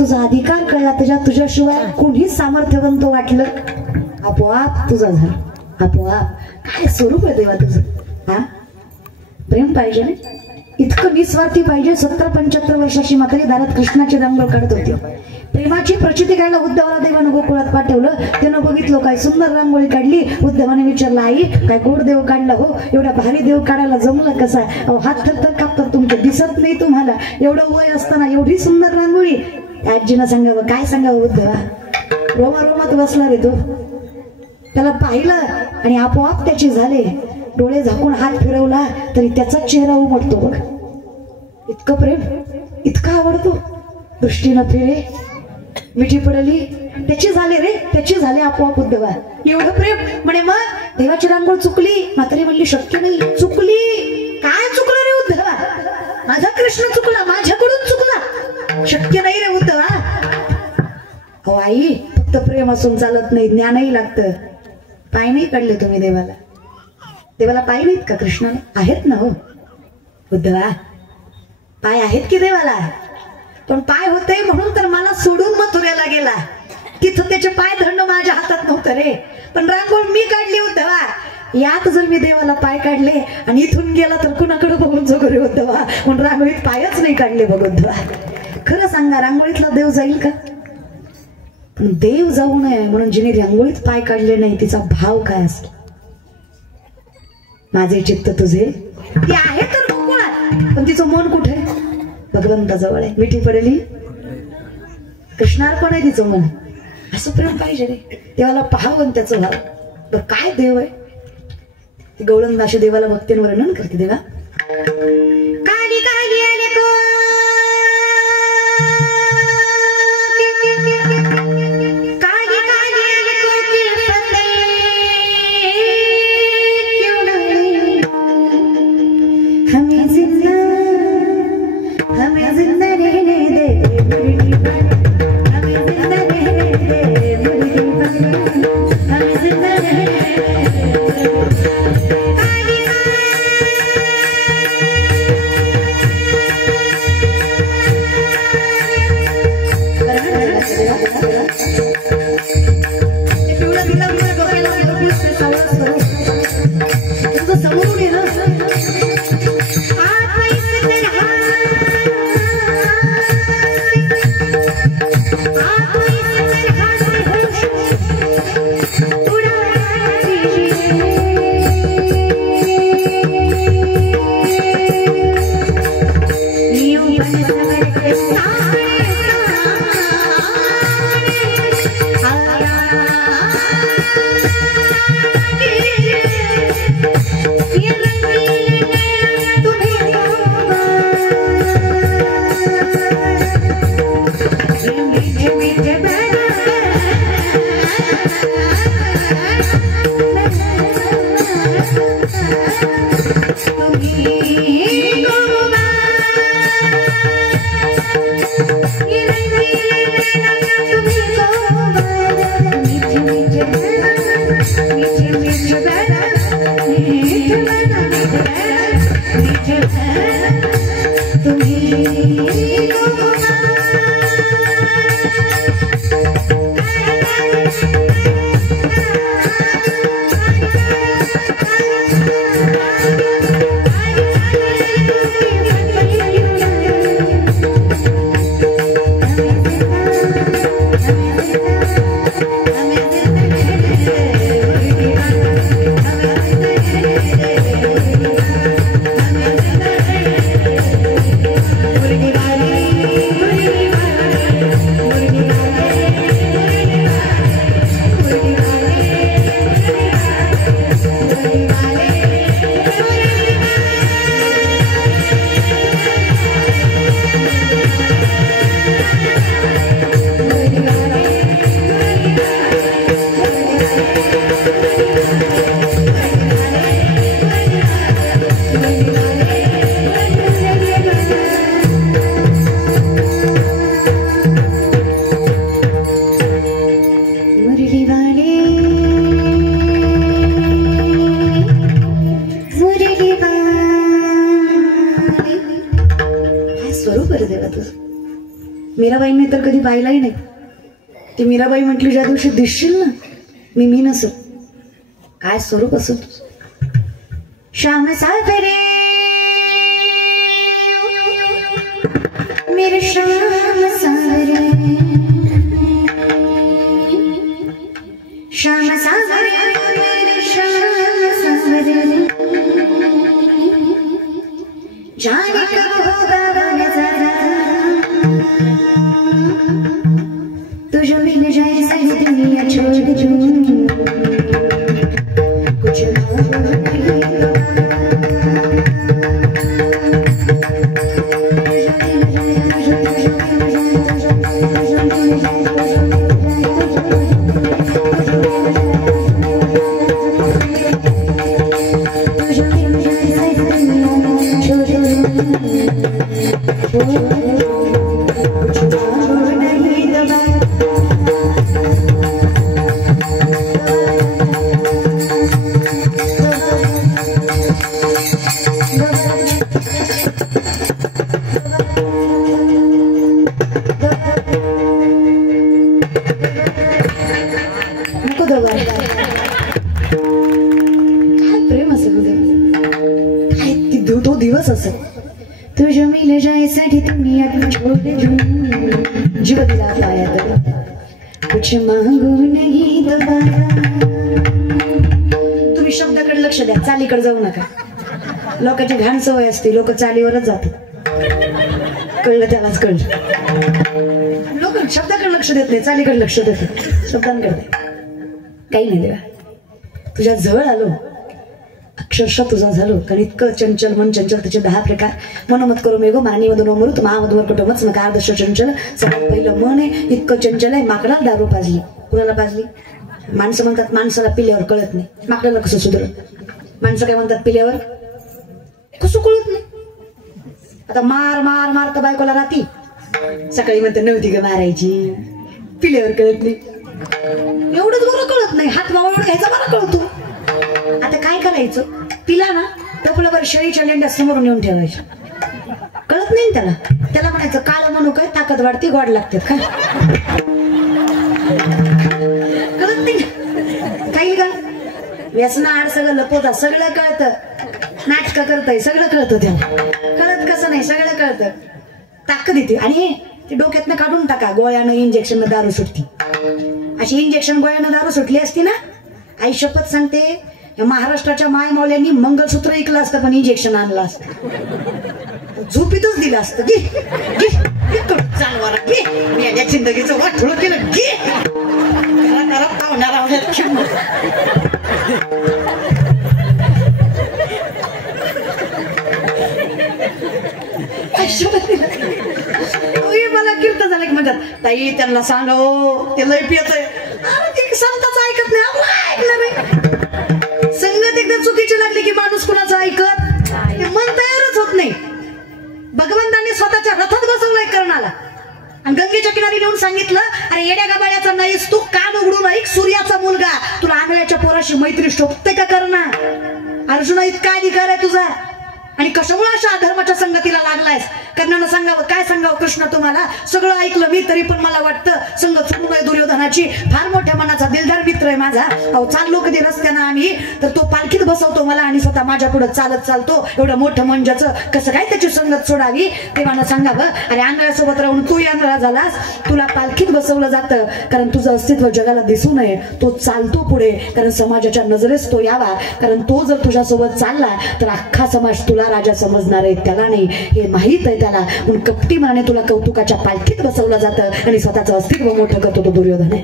तुझा अधिकार कळला, तुझ्याशिवाय कोणीच सामर्थ्यवंत वाटलं, आपोआप तुझा झाला. आपोआप. काय स्वरूप आहे देवा तुझं. हा प्रेम पाहिजे ना, इतकं निस्वार्थी पाहिजे. 70-75 वर्षाची म्हातारी दारात कृष्णाची रांगोळ काढत होती. प्रेमाची प्रचिती काढला उद्धवाला देवानं गोकुळात पाठवलं. त्यानं बघितलं काय सुंदर रांगोळी काढली. उद्धवाने विचारलं, आई काय गोड देव काढला हो, एवढा भारी देव काढायला जमलं कसा. हात थरथर कापतात तुमचे, दिसत नाही तुम्हाला, एवढं वय असताना एवढी सुंदर रांगोळी. आजीनं सांगावं, काय सांगावं उद्धवा, रोमा रोमात बसला रे तो. त्याला पाहिलं आणि आपोआप त्याचे झाले. डोळे झाकून हात फिरवला तरी त्याचा चेहरा उमटतो बघ. इतकं प्रेम, इतका आवडतो. दृष्टीनं फिरे, मिठी पडली, त्याची झाले रे, त्याची झाले आपोआप उद्धवा. एवढं प्रेम म्हणे. मग देवाची रांगोळ चुकली. म्हातारी म्हणली शक्य नाही. चुकली. काय चुकलं रे उद्धवा, माझा कृष्ण चुकला, माझ्याकडून चुकला. शक्य नाही रे उद्धवा. हो आई, फक्त प्रेम असून चालत नाही, ज्ञानही लागतं. पाय नाही काढले तुम्ही देवाला. देवाला पाय नाहीत का कृष्णाला? आहेत ना हो उद्धवा, पाय आहेत की देवाला. पण पाय होते म्हणून तर मला सोडून मथुरेला गेला. तिथं त्याचे पाय धरणं माझ्या हातात नव्हतं रे, पण रांगोळ मी काढली उद्धवा. यात जर मी देवाला पाय काढले आणि इथून गेला तर कुणाकडे बघून जगू रे उद्धवा, म्हणून रांगोळीत पायच नाही काढले बघ उद्धवा. खरं सांगा, रांगोळीतला देव जाईल का? पण देव जाऊ नये म्हणून जिने रांगोळीत पाय काढले नाही तिचा भाव काय असतो. माझे चित्त तुझे, ती आहे तर गोकुळात, पण तिचं मन कुठे? भगवंताजवळ आहे. मिठी पडली, कृष्णार्पण आहे तिचं मन. असं प्रेम पाहिजे रे. देवाला पाहावं आणि त्याचं भाव. बघ काय देव आहे. गवळण अशा देवाला भक्तीने वर्णन करते. देवा काली काली आले को, काली काली आले को तिरपते, क्यों नहीं हमें जिंदा रहने दे, हमें जिंदा रहने दे, हमें जिंदा रहने दे. मीराबाईंनी तर कधी पाहिलाही नाही. ती मीराबाई म्हटली, ज्या दिवशी दिसशील ना मी नसत. काय स्वरूप असत तुझं. श्याम सावरे मेरे श्याम सावरे, श्याम सावरे मेरे श्याम सावरे, जाने कब होगा नजारा, तुझे मिल जाए सारी दुनिया छोड़ दूं, कुछ तो दिवस असत. तुझे मिल जाए सारी दुनिया छोड़ दूं, जीव दिला पायात कुछ मांगू नहीं दोबारा. तुम्ही शब्दाकडे लक्ष द्या, चालीकडे जाऊ नका. लोकांची घाण सवय असते, लोक चालीवरच जातात. कळलं त्यालाच कळलं. लोक शब्दाकडे लक्ष देत नाही, चालीकडे लक्ष देतात. शब्दांकडे काही नाही देवा. तुझ्या जवळ आलो, अक्षरशः तुझा झालो. कारण इतकं चंचल मन, चंचल त्याचे 10 प्रकार. मनोमत करो मेघो मानी मधून अमृत महामधुवर कुटुंबच नकार दश चंचल. सगळ्यात पहिलं मन आहे, इतकं चंचल आहे. माकडाला दारू पाजली. कुणाला पाजली? माणसं म्हणतात माणसाला पिल्यावर कळत नाही. माकडाला कसं सुधरत? माणसं काय म्हणतात पिल्यावर कसं कळत नाही. आता मार मार मार तर बायकोला राहती, सकाळी म्हणतात नव्हती ग मारायची. पिल्यावर कळत नाही. एवढंच बरं कळत नाही. हात मावळून घ्यायचा बरं कळतो. आता काय करायचं? पिला ना टोपल्यावर शेळीच्या लेंड्या समोरून येऊन ठेवायच्या. कळत नाही त्याला. त्याला म्हणायचं काळ म्हणू काय, ताकद वाढते, गोड लागतात काय. कळत नाही काही का. व्यसना आड सगळं लपवतात, सगळं कळतं. नाटक करताय, सगळं कळतं त्याला. कळत कसं नाही, सगळं कळतं. ताकद येते. आणि ते डोक्यातनं काढून टाका. गोळ्यानं इंजेक्शन दारू सुटती. अशी इंजेक्शन गोळ्यानं दारू सुटली असती ना, आई शपथ सांगते, महाराष्ट्राच्या मायमावल्यांनी मंगळसूत्र ऐकलं असतं, पण इंजेक्शन आणलं असतं. झोपीतच दिलं असतं. घे घे चालवारा घे, मी या जिंदगीचं वाटोळं केलं. घे पाहुणार मला कीर्तन झालं की म्हणतात, ताई त्यांना सांगा हो, ते लय पियत आहे. संताचं ऐकत नाही, आपलं ऐकलं नाही. संगत एकदा चुकीची लागली की माणूस कुणाचं ऐकत मन तयारच होत नाही. भगवंतांनी स्वतःच्या रथात बसवलंय कर्णाला आणि गंगेच्या किनारी नेऊन सांगितलं, अरे येड्या गाबाळ्याचा नाहीस तू, कान उघडून ऐक, सूर्याचा मुलगा, तुला आंधळ्याच्या पोराशी मैत्री शोभते का करणा? अर्जुना इतका अधिकार आहे तुझा आणि कशामुळे अशा अधर्माच्या संगतीला लागलायस? कर्णानं सांगावं, काय सांगावं कृष्ण तुम्हाला? सगळं ऐकलं मी, तरी पण मला वाटतं संगत सोडू नये दुर्योधनाची. फार मोठ्या मनाचा दिलदार मित्र आहे माझा. अहो चाललो कधी रस्त्यानं आम्ही तर तो पालखीत बसवतो मला आणि स्वतः माझ्या पुढे चालत चालतो. एवढं मोठं मंजाचं कसं काय त्याची संगत सोडावी? तेव्हा सांगावं, अरे आंधळ्यासोबत राहून तू आंधळा झालास, तुला पालखीत बसवलं जातं कारण तुझं अस्तित्व जगाला दिसू नये. तो चालतो पुढे कारण समाजाच्या नजरेस तो यावा. कारण तो जर तुझ्यासोबत चालला तर अख्खा समाज तुला राजा समजणार आहे, त्याला नाही हे माहित आहे त्याला. म्हणून कपटी मनाने तुला कौतुकाच्या पालखीत बसवलं जातं आणि स्वतःचं अस्तित्व मोठं करतो तो दुर्योधन आहे.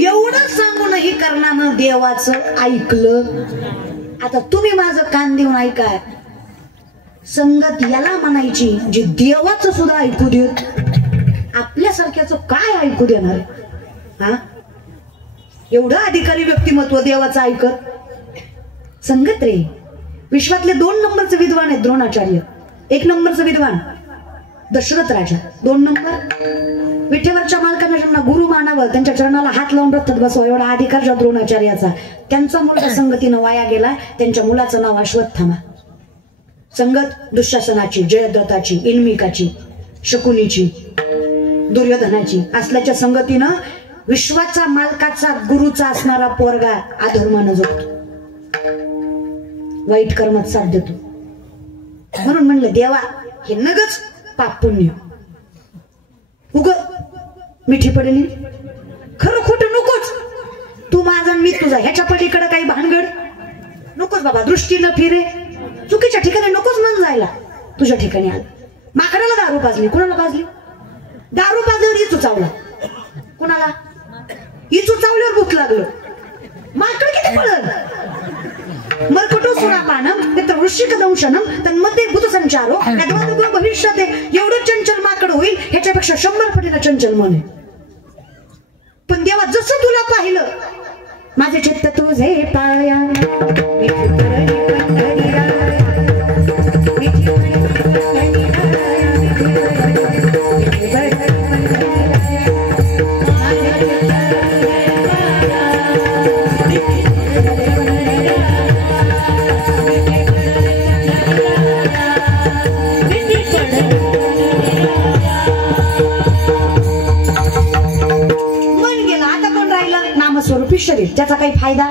एवढं सांगूनही कर्णानं देवाचं ऐकलं. आता तुम्ही माझं कान देऊन ऐका. संगत याला म्हणायची जी देवाचं सुद्धा ऐकू देत. आपल्यासारख्याचं काय ऐकू देणार? हा, एवढं अधिकारी व्यक्तिमत्व देवाचं ऐकत. संगत रे, विश्वातले 2 नंबरचे विद्वान आहेत द्रोणाचार्य. 1 नंबरचं विद्वान दशरथ राजा. 2 नंबर विठेवरच्या मालकांना ज्यांना गुरु मानावं, त्यांच्या चरणाला हात लावून रथात बसवा एवढा अधिकार ज्या द्रोणाचार्याचा. त्यांचा मुलगा संगतीनं वाया गेला. त्यांच्या मुलाचं नाव अश्वत्थामा. संगत दुःशासनाची, जयद्रथाची, इल्मिकाची. शकुनीची, दुर्योधनाची असल्याच्या संगतीनं विश्वाचा मालकाचा गुरुचा असणारा पोरगा अधर्मानं जगतो, वाईट कर्मात साथ देतो. म्हणून म्हणलं देवा हे नगच पाप पुण्य उग मिठी पडली, खरं खोटं नकोच, तू माझा मी तुझा, ह्याच्या पलीकडे काही भानगड नकोच बाबा, दृष्टी न फिरे, चुकीच्या ठिकाणी नकोच मन जायला. तुझ्या ठिकाणी आलं, माकडाला दारू पाजली, कुणाला पाजली? दारू पाजल्यावर इचू चावला, कुणाला? इचू चावल्यावर भूक लागलं, माकड किती पडलं. मरकटो सुरापानम मित्र वृश्चिक दंशनम तन्मध्ये भूत संचारो यद्वाद भविष्याते. एवढं चंचल माकड होईल ह्याच्यापेक्षा 100 पटीनं चंचल मन आहे. पण देवा जसं तुला पाहिलं, माझे चित्त तुझे पाया स्वरूपी शरीर, त्याचा काही फायदा?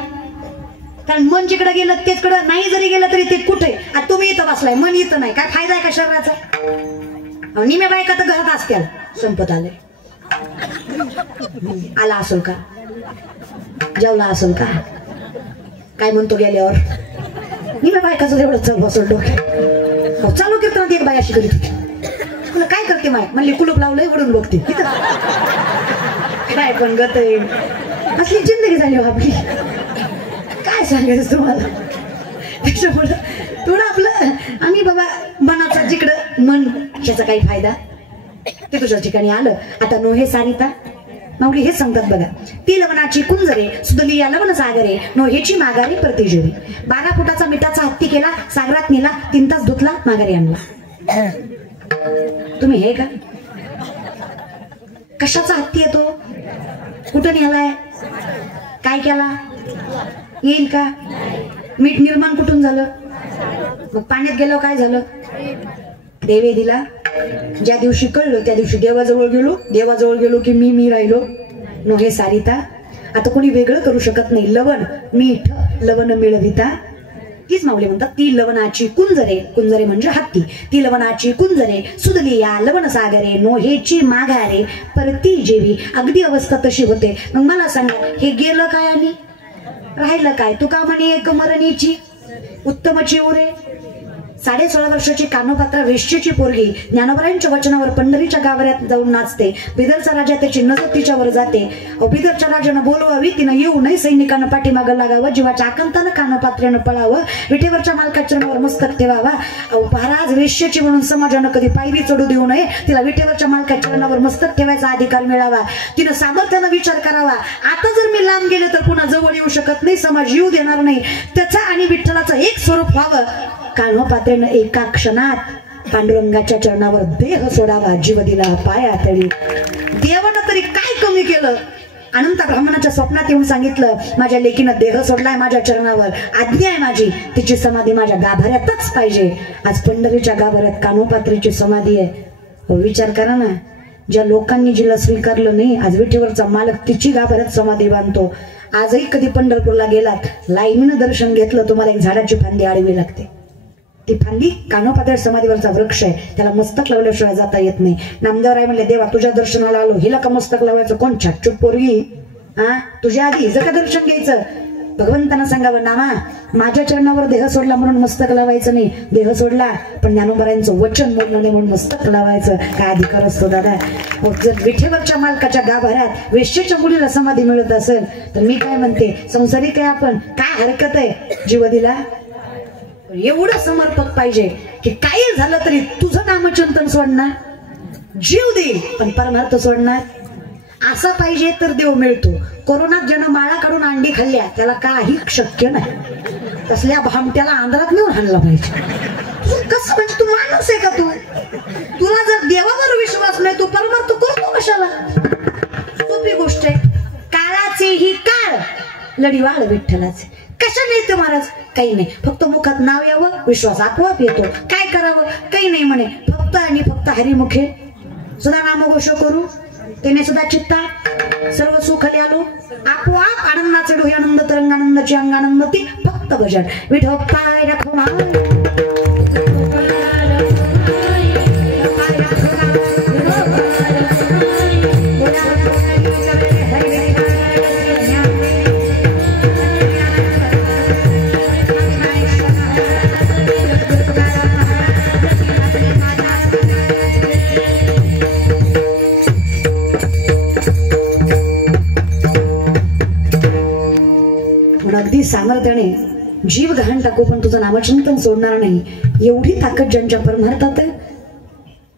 कारण मन जिकडे गेलं तेचकडे नाही, जरी गेलं तरी ते कुठे. आता तुम्ही इथं बसलाय, मन इथं नाही, काय फायदा आहे का शरीराचा? निम्या बायका तर घरात असत्याल, संपत आले. आला असेल का, जेवला असेल का, काय म्हणतो गेल्यावर? निम्या बायकाचं एवढं चल बसल डोक्यात. चालू कीर्तनात एक बाय अशी करीत होती, तुला काय करते माय म्हणली, कुलूप लावलंय वडून बघते. काय पण गत असली जिंदगी झाली आपली, काय सांगायचं तुम्हाला. त्याच्यामुळं थोडं आपलं आम्ही बाबा मनाचा जिकडं मन, ह्याचा काही फायदा? ते तुझ्या ठिकाणी आलं. आता नोहे सारिता माऊली हे सांगतात बघा, ती लवणाची कुंजरे सुदली या लवण सागरे, नोहेची माघारी प्रतिजरी. 12 फुटाचा मिठाचा हत्ती केला, सागरात नेला, 3 तास धुतला, माघारी आणला. तुम्ही हे का? कशाचा हत्ती येतो, कुठं नेलाय, काय केला, येईल का? मीठ निर्माण कुठून झालं, मग पाण्यात गेलो काय झालं? देवे दिला. ज्या दिवशी कळलं त्या दिवशी देवाजवळ गेलो की मी राहिलो. नोहे सारिता, आता कोणी वेगळं करू शकत नाही. लवण मीठ लवण मिळविता, तीच माऊली म्हणतात ती लवणाची कुंजरे, कुंजरे म्हणजे हत्ती. ती लवणाची कुंजरे सुदली या लवण सागरे, नोहेची माघारे परती जेवी. अगदी अवस्था तशी होते. मग मला सांगा, हे गेलं काय आणि राहिलं काय? तुका म्हणे एक मरणीची उत्तमची उरे. 16.5 वर्षाची कानोपात्रा वेश्येची पोरगी ज्ञानोबरायांच्या वचनावर पंढरीच्या गाभाऱ्यात जाऊन नाचते. बिदरचा राजा त्याची नजर तिच्यावर जाते. बिदरच्या राजानं बोलवावी, तिनं येऊ नये, सैनिकांना पाठीमागं लागावं, जीवाच्या आकांतानं कानोपात्र्यानं पळावं, विठेवरच्या मालकाच्या चरणावर मस्तक ठेवावा. महाराज वेश्येची म्हणून समाजानं कधी पायरी चढू देऊ नये, तिला विठेवरच्या मालकाच्या चरणावर मस्तक ठेवायचा अधिकार मिळावा. तिनं सामर्थ्यानं विचार करावा, आता जर मी लांब गेले तर पुन्हा जवळ येऊ शकत नाही, समाज येऊ देणार नाही. त्याचा आणि विठ्ठलाचं एक स्वरूप व्हावं. कान्होपात्रेनं एका क्षणात पांडुरंगाच्या चरणावर देह सोडावा, जीव दिला पाया तळी. देवानं तरी काय कमी केलं? अनंत ब्राह्मणाच्या स्वप्नात येऊन सांगितलं, माझ्या लेकीनं देह सोडलाय माझ्या चरणावर, आज्ञा आहे माझी, तिची समाधी माझ्या गाभाऱ्यातच पाहिजे. आज पंढरीच्या गाभाऱ्यात कान्होपात्रेची समाधी आहे. विचार करा ना, ज्या लोकांनी जिला स्वीकारलं नाही, आज विठेवरचा मालक तिची गाभाऱ्यात समाधी बांधतो. आजही कधी पंढरपूरला गेलात, लाईनीनं दर्शन घेतलं, तुम्हाला एक झाडाची फांदी आडवी लागते. ती फांदी कान्होपात्रे समाधीवरचा वृक्ष आहे, त्याला मस्तक लावल्याशिवाय जाता येत नाही. नामदेवराय म्हणले, देवा तुझ्या दर्शनाला आलो, हिला का मस्तक लावायचं? कोण छाटछूट पोरगी, तुझ्या आधी हिचं का दर्शन घ्यायचं? भगवंतांना सांगावं, नामा माझ्या चरणावर देह सोडला म्हणून मस्तक लावायचं नाही, देह सोडला पण ज्ञानोबरायांचं वचन मोडलं नाही म्हणून मस्तक लावायचं. काय अधिकार असतो दादा? जर विठेवरच्या मालकाच्या गाभाऱ्यात वेश्येच्या मुलीला समाधी मिळत असेल तर मी काय म्हणते, संसारिक आहे आपण, काय हरकत आहे? जीव दिला. एवढं समर्पक पाहिजे की काही झालं तरी तुझं नामचिंतन सोडणार, जीव देईल पण परमार्थ सोडणार. असा पाहिजे तर देव मिळतो. कोरोनात ज्यानं माळा काढून अंडी खाल्ल्या त्याला काही शक्य नाही. तसल्या भामट्याला आंध्रात नेऊन हाणला पाहिजे. कसं म्हणजे तू माणूस आहे का? तुला जर देवावर विश्वास नाही, तू परमार्थ करतो कशाला? सोपी गोष्ट आहे. काळाचेही काळ लढीवाळ विठ्ठलाचे. कशाने येतो महाराज? काही नाही, फक्त मुखात नाव यावं, विश्वास आपोआप येतो. काय करावं? काही नाही म्हणे, फक्त आणि फक्त हरिमुखे सुद्धा नामघोष करू तेने सुद्धा चित्ता सर्व सुखले आलो आपोआप आनंदाचे डोहे आनंद तरंगानंदाची अंगानंद ती फक्त भजन विठोपाय रखमा अगदी सामर्थ्याने जीव गहाण टाकू पण तुझं नामचिंतन सोडणार नाही एवढी ताकद ज्यांच्या परमार्थात आहे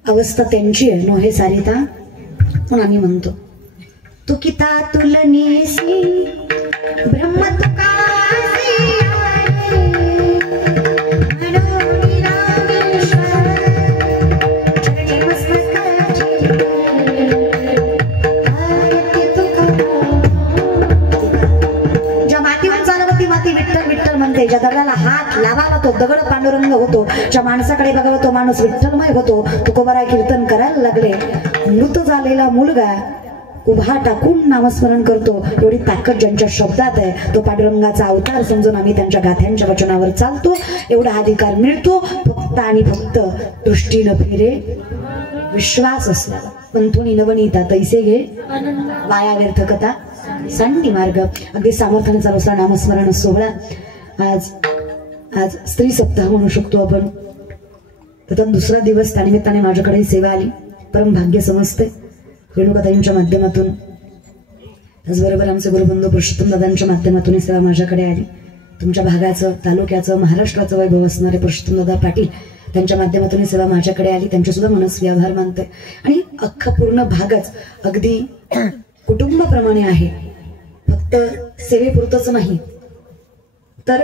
अवस्था त्यांची आहे नो हे सारिता म्हणून आम्ही म्हणतो तू किता तुलनेसी ब्रह्म ज्या दगडाला हात लावावा तो दगड पांडुरंग होतो ज्या माणसाकडे बघावा तो माणूस विठ्ठलमय होतो तुकोबाराय कीर्तन करायला लागले मृत झालेला मुलगा उभा टाकून नामस्मरण करतो एवढी ताकद ज्यांच्या शब्दात आहे तो पांडुरंगाचा अवतार समजून आम्ही त्यांच्या गाथ्यांच्या वचनावर चालतो एवढा अधिकार मिळतो फक्त आणि फक्त दृष्टीनं फिरे विश्वास असला पंथुनी नवनीता तैसे घे वाया व्यर्थ कथा सांडी मार्ग अगदी सामर्थ्याने चालू असला नामस्मरण सोहळा आज आज स्त्री सप्ताह म्हणू शकतो आपण तर दुसरा दिवस त्यानिमित्ताने माझ्याकडे सेवा आली परम भाग्य समजते रेणुकाताईंच्या माध्यमातून त्याचबरोबर आमचे गुरुबंधू पुरुषोत्तम दादांच्या माध्यमातून सेवा माझ्याकडे आली तुमच्या भागाचं तालुक्याचं महाराष्ट्राचं वैभव असणारे पुरुषोत्तम दादा पाटील त्यांच्या माध्यमातून सेवा माझ्याकडे आली त्यांचे सुद्धा मनस्वी आभार मानते आणि अख्खा पूर्ण भागच अगदी कुटुंबाप्रमाणे आहे फक्त सेवेपुरतच नाही तर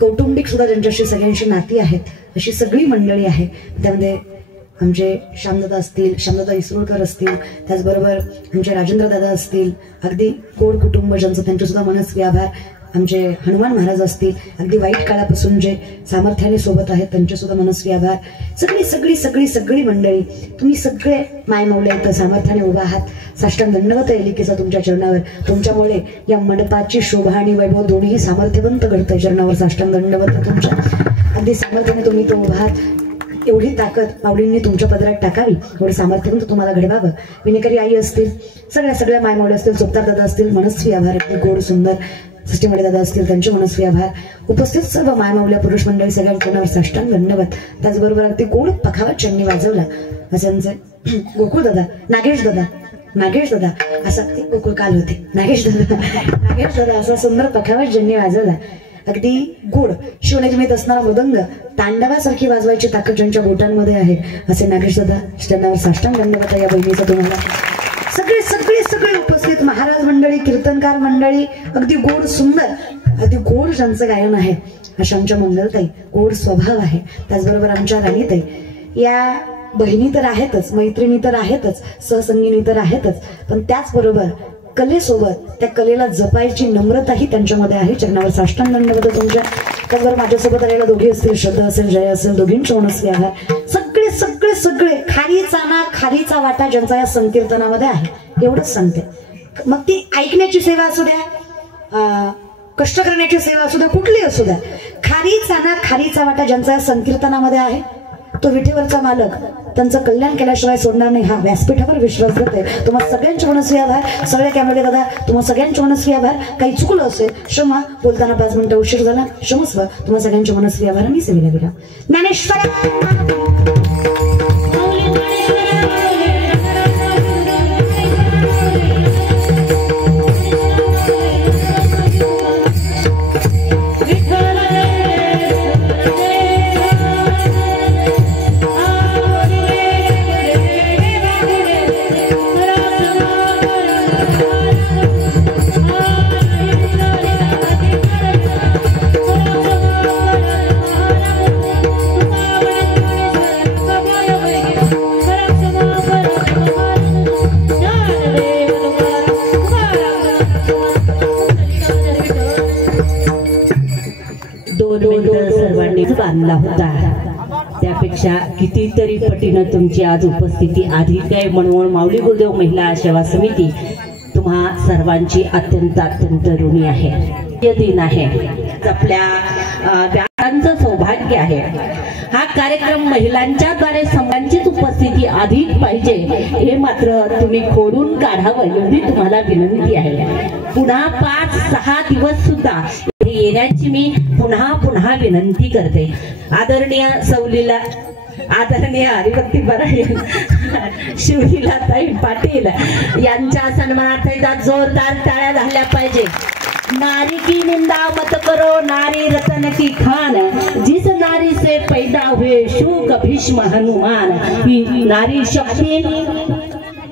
कौटुंबिक सुद्धा ज्यांच्याशी सगळ्यांशी नाती आहेत अशी सगळी मंडळी आहे त्यामध्ये आमचे श्यामदादा असतील श्यामदादा इसरोळकर असतील त्याचबरोबर आमचे राजेंद्र दादा असतील अगदी गोड कुटुंब ज्यांचं त्यांचे सुद्धा मनस्वी आभार आमचे हनुमान महाराज असतील अगदी वाईट काळापासून जे सामर्थ्याने सोबत आहेत त्यांचे सुद्धा मनस्वी आभार सगळी सगळी सगळी सगळी मंडळी तुम्ही सगळे मायमौले इथं सामर्थ्याने उभा आहात साष्टांग दंडवत आहे लिखीचा तुमच्या चरणावर तुमच्यामुळे या मंडपाची शोभा आणि वैभव दोन्ही सामर्थ्यवंत घडतंय चरणावर साष्टांग दंडवत तुमच्या अगदी सामर्थ्याने तुम्ही तो उभा आहात एवढी ताकद माऊलींनी तुमच्या पदरात टाकावी एवढं सामर्थ्यवंत तुम्हाला घडवावं विनेकरी आई असतील सगळ्या मायमौले असतील चोपदार दादा असतील मनस्वी आभार अगदी गोड सुंदर सृष्टीमध्ये दादा असतील त्यांचे मनस्वी आभार उपस्थित सर्व मायमाऊल्या पुरुष मंडळी सगळ्यांच्या साष्टांग धन्यवाद त्याचबरोबर अगदी गोड पखावत ज्यांनी वाजवला असं गोकुळ दादा नागेश दादा असा ते गोकुळ काल होते नागेश दादा असा सुंदर पखावत ज्यांनी वाजवला अगदी गोड शिवनेजमीत असणारा मृदंग तांडवासारखी वाजवायची ताकद ज्यांच्या बोटांमध्ये आहे असे नागेश दादा त्यांनावर साष्टांग धन्यवाद या बहिणीचा तुम्हाला सगळे सगळे सगळे उपस्थित महाराज मंडळी कीर्तनकार मंडळी अगदी गोड सुंदर अगदी गोड ज्यांचं गायन आहे अशा आमच्या मंगलताई गोड स्वभाव आहे त्याचबरोबर आमच्या राणीताई या बहिणी तर आहेतच मैत्रिणी तर आहेतच सहसंगिनी तर आहेतच पण त्याचबरोबर कलेसोबत त्या कलेला जपायची नम्रताही त्यांच्यामध्ये आहे चरणावर साष्टांग दंडवत तुमच्या त्याचबरोबर माझ्यासोबत आलेल्या दोघी असतील श्रद्धा असेल जय असेल दोघींचे मनस्वी आभार सगळे सगळे सगळे खारीचा वाटा ज्यांचा या संकीर्तनामध्ये आहे एवढंच सांगते मग ती ऐकण्याची सेवा असू द्या कष्ट करण्याची सेवा असू द्या कुठली असू द्या खारीचा वाटा ज्यांचा या संकीर्तनामध्ये आहे तो विठेवरचा मालक त्यांचं कल्याण केल्याशिवाय सोडणार नाही हा व्यासपीठावर विश्वास देते तुम्हाला सगळ्यांचे मनस्वी आभार सगळ्या कॅमेरे दादा तुम्हाला सगळ्यांचे मनस्वी आभार काही चुकलं असेल क्षमा बोलताना 5 मिनिटं उशीर झाला क्षमस्व तुम्हाला सगळ्यांचे मनस्वी आभार मी सेवेला गेला ज्ञानेश्वर सर्वांनी बांधला होता त्यापेक्षा अपेक्षा कितीतरी पटीनं तुमची आज उपस्थिती अधिक आहे, म्हणून माऊली गुरुदेव महिला सेवा समिती तुम्हा सर्वांची अत्यंत ऋणी आहे. दिन आहे, आपल्या व्यापारांचं सौभाग्य आहे. हा कार्यक्रम महिलांच्या द्वारे सर्वांचीच उपस्थिती अधिक पाहिजे हे मात्र तुम्ही खोडून काढावं एवढी तुम्हाला विनंती आहे. पुन्हा 5-6 दिवस सुद्धा येण्याची मी पुन्हा विनंती करते. आदरणीय सौलीला, आदरणीय हरिभक्ती बराई शिवलीलाताई पाटील यांच्या सन्मानार्थ जोरदार टाळ्या झाल्या पाहिजे. नारी की निंदा मत करो, नारी रतन की खान, जिस नारी से पैदा हुए शुक भीष्म हनुमान. ही नारी शक्ती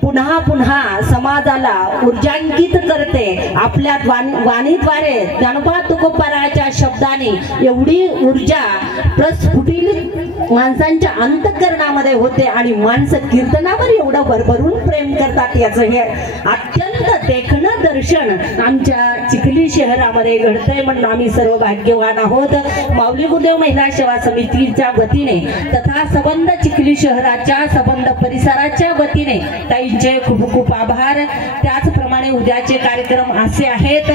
पुन्हा समाजाला ऊर्जांकित करते. आपल्या वाणीद्वारे ज्ञानोबा तुकोबाराच्या शब्दाने एवढी ऊर्जा प्रस्फुटित माणसांच्या अंतःकरणामध्ये होते आणि माणसं कीर्तनावर एवढं भरभरून प्रेम करतात. याचं हे अत्यंत देखणं दर्शन आमच्या चिखली शहरामध्ये घडतंय, म्हणून आम्ही सर्व भाग्यवान आहोत. माऊली गुरुदेव महिला सेवा समितीच्या वतीने तथा सबंध चिखली शहराच्या सबंध परिसराच्या वतीने ताईंचे खूप आभार. त्याचप्रमाणे उद्याचे कार्यक्रम असे आहेत.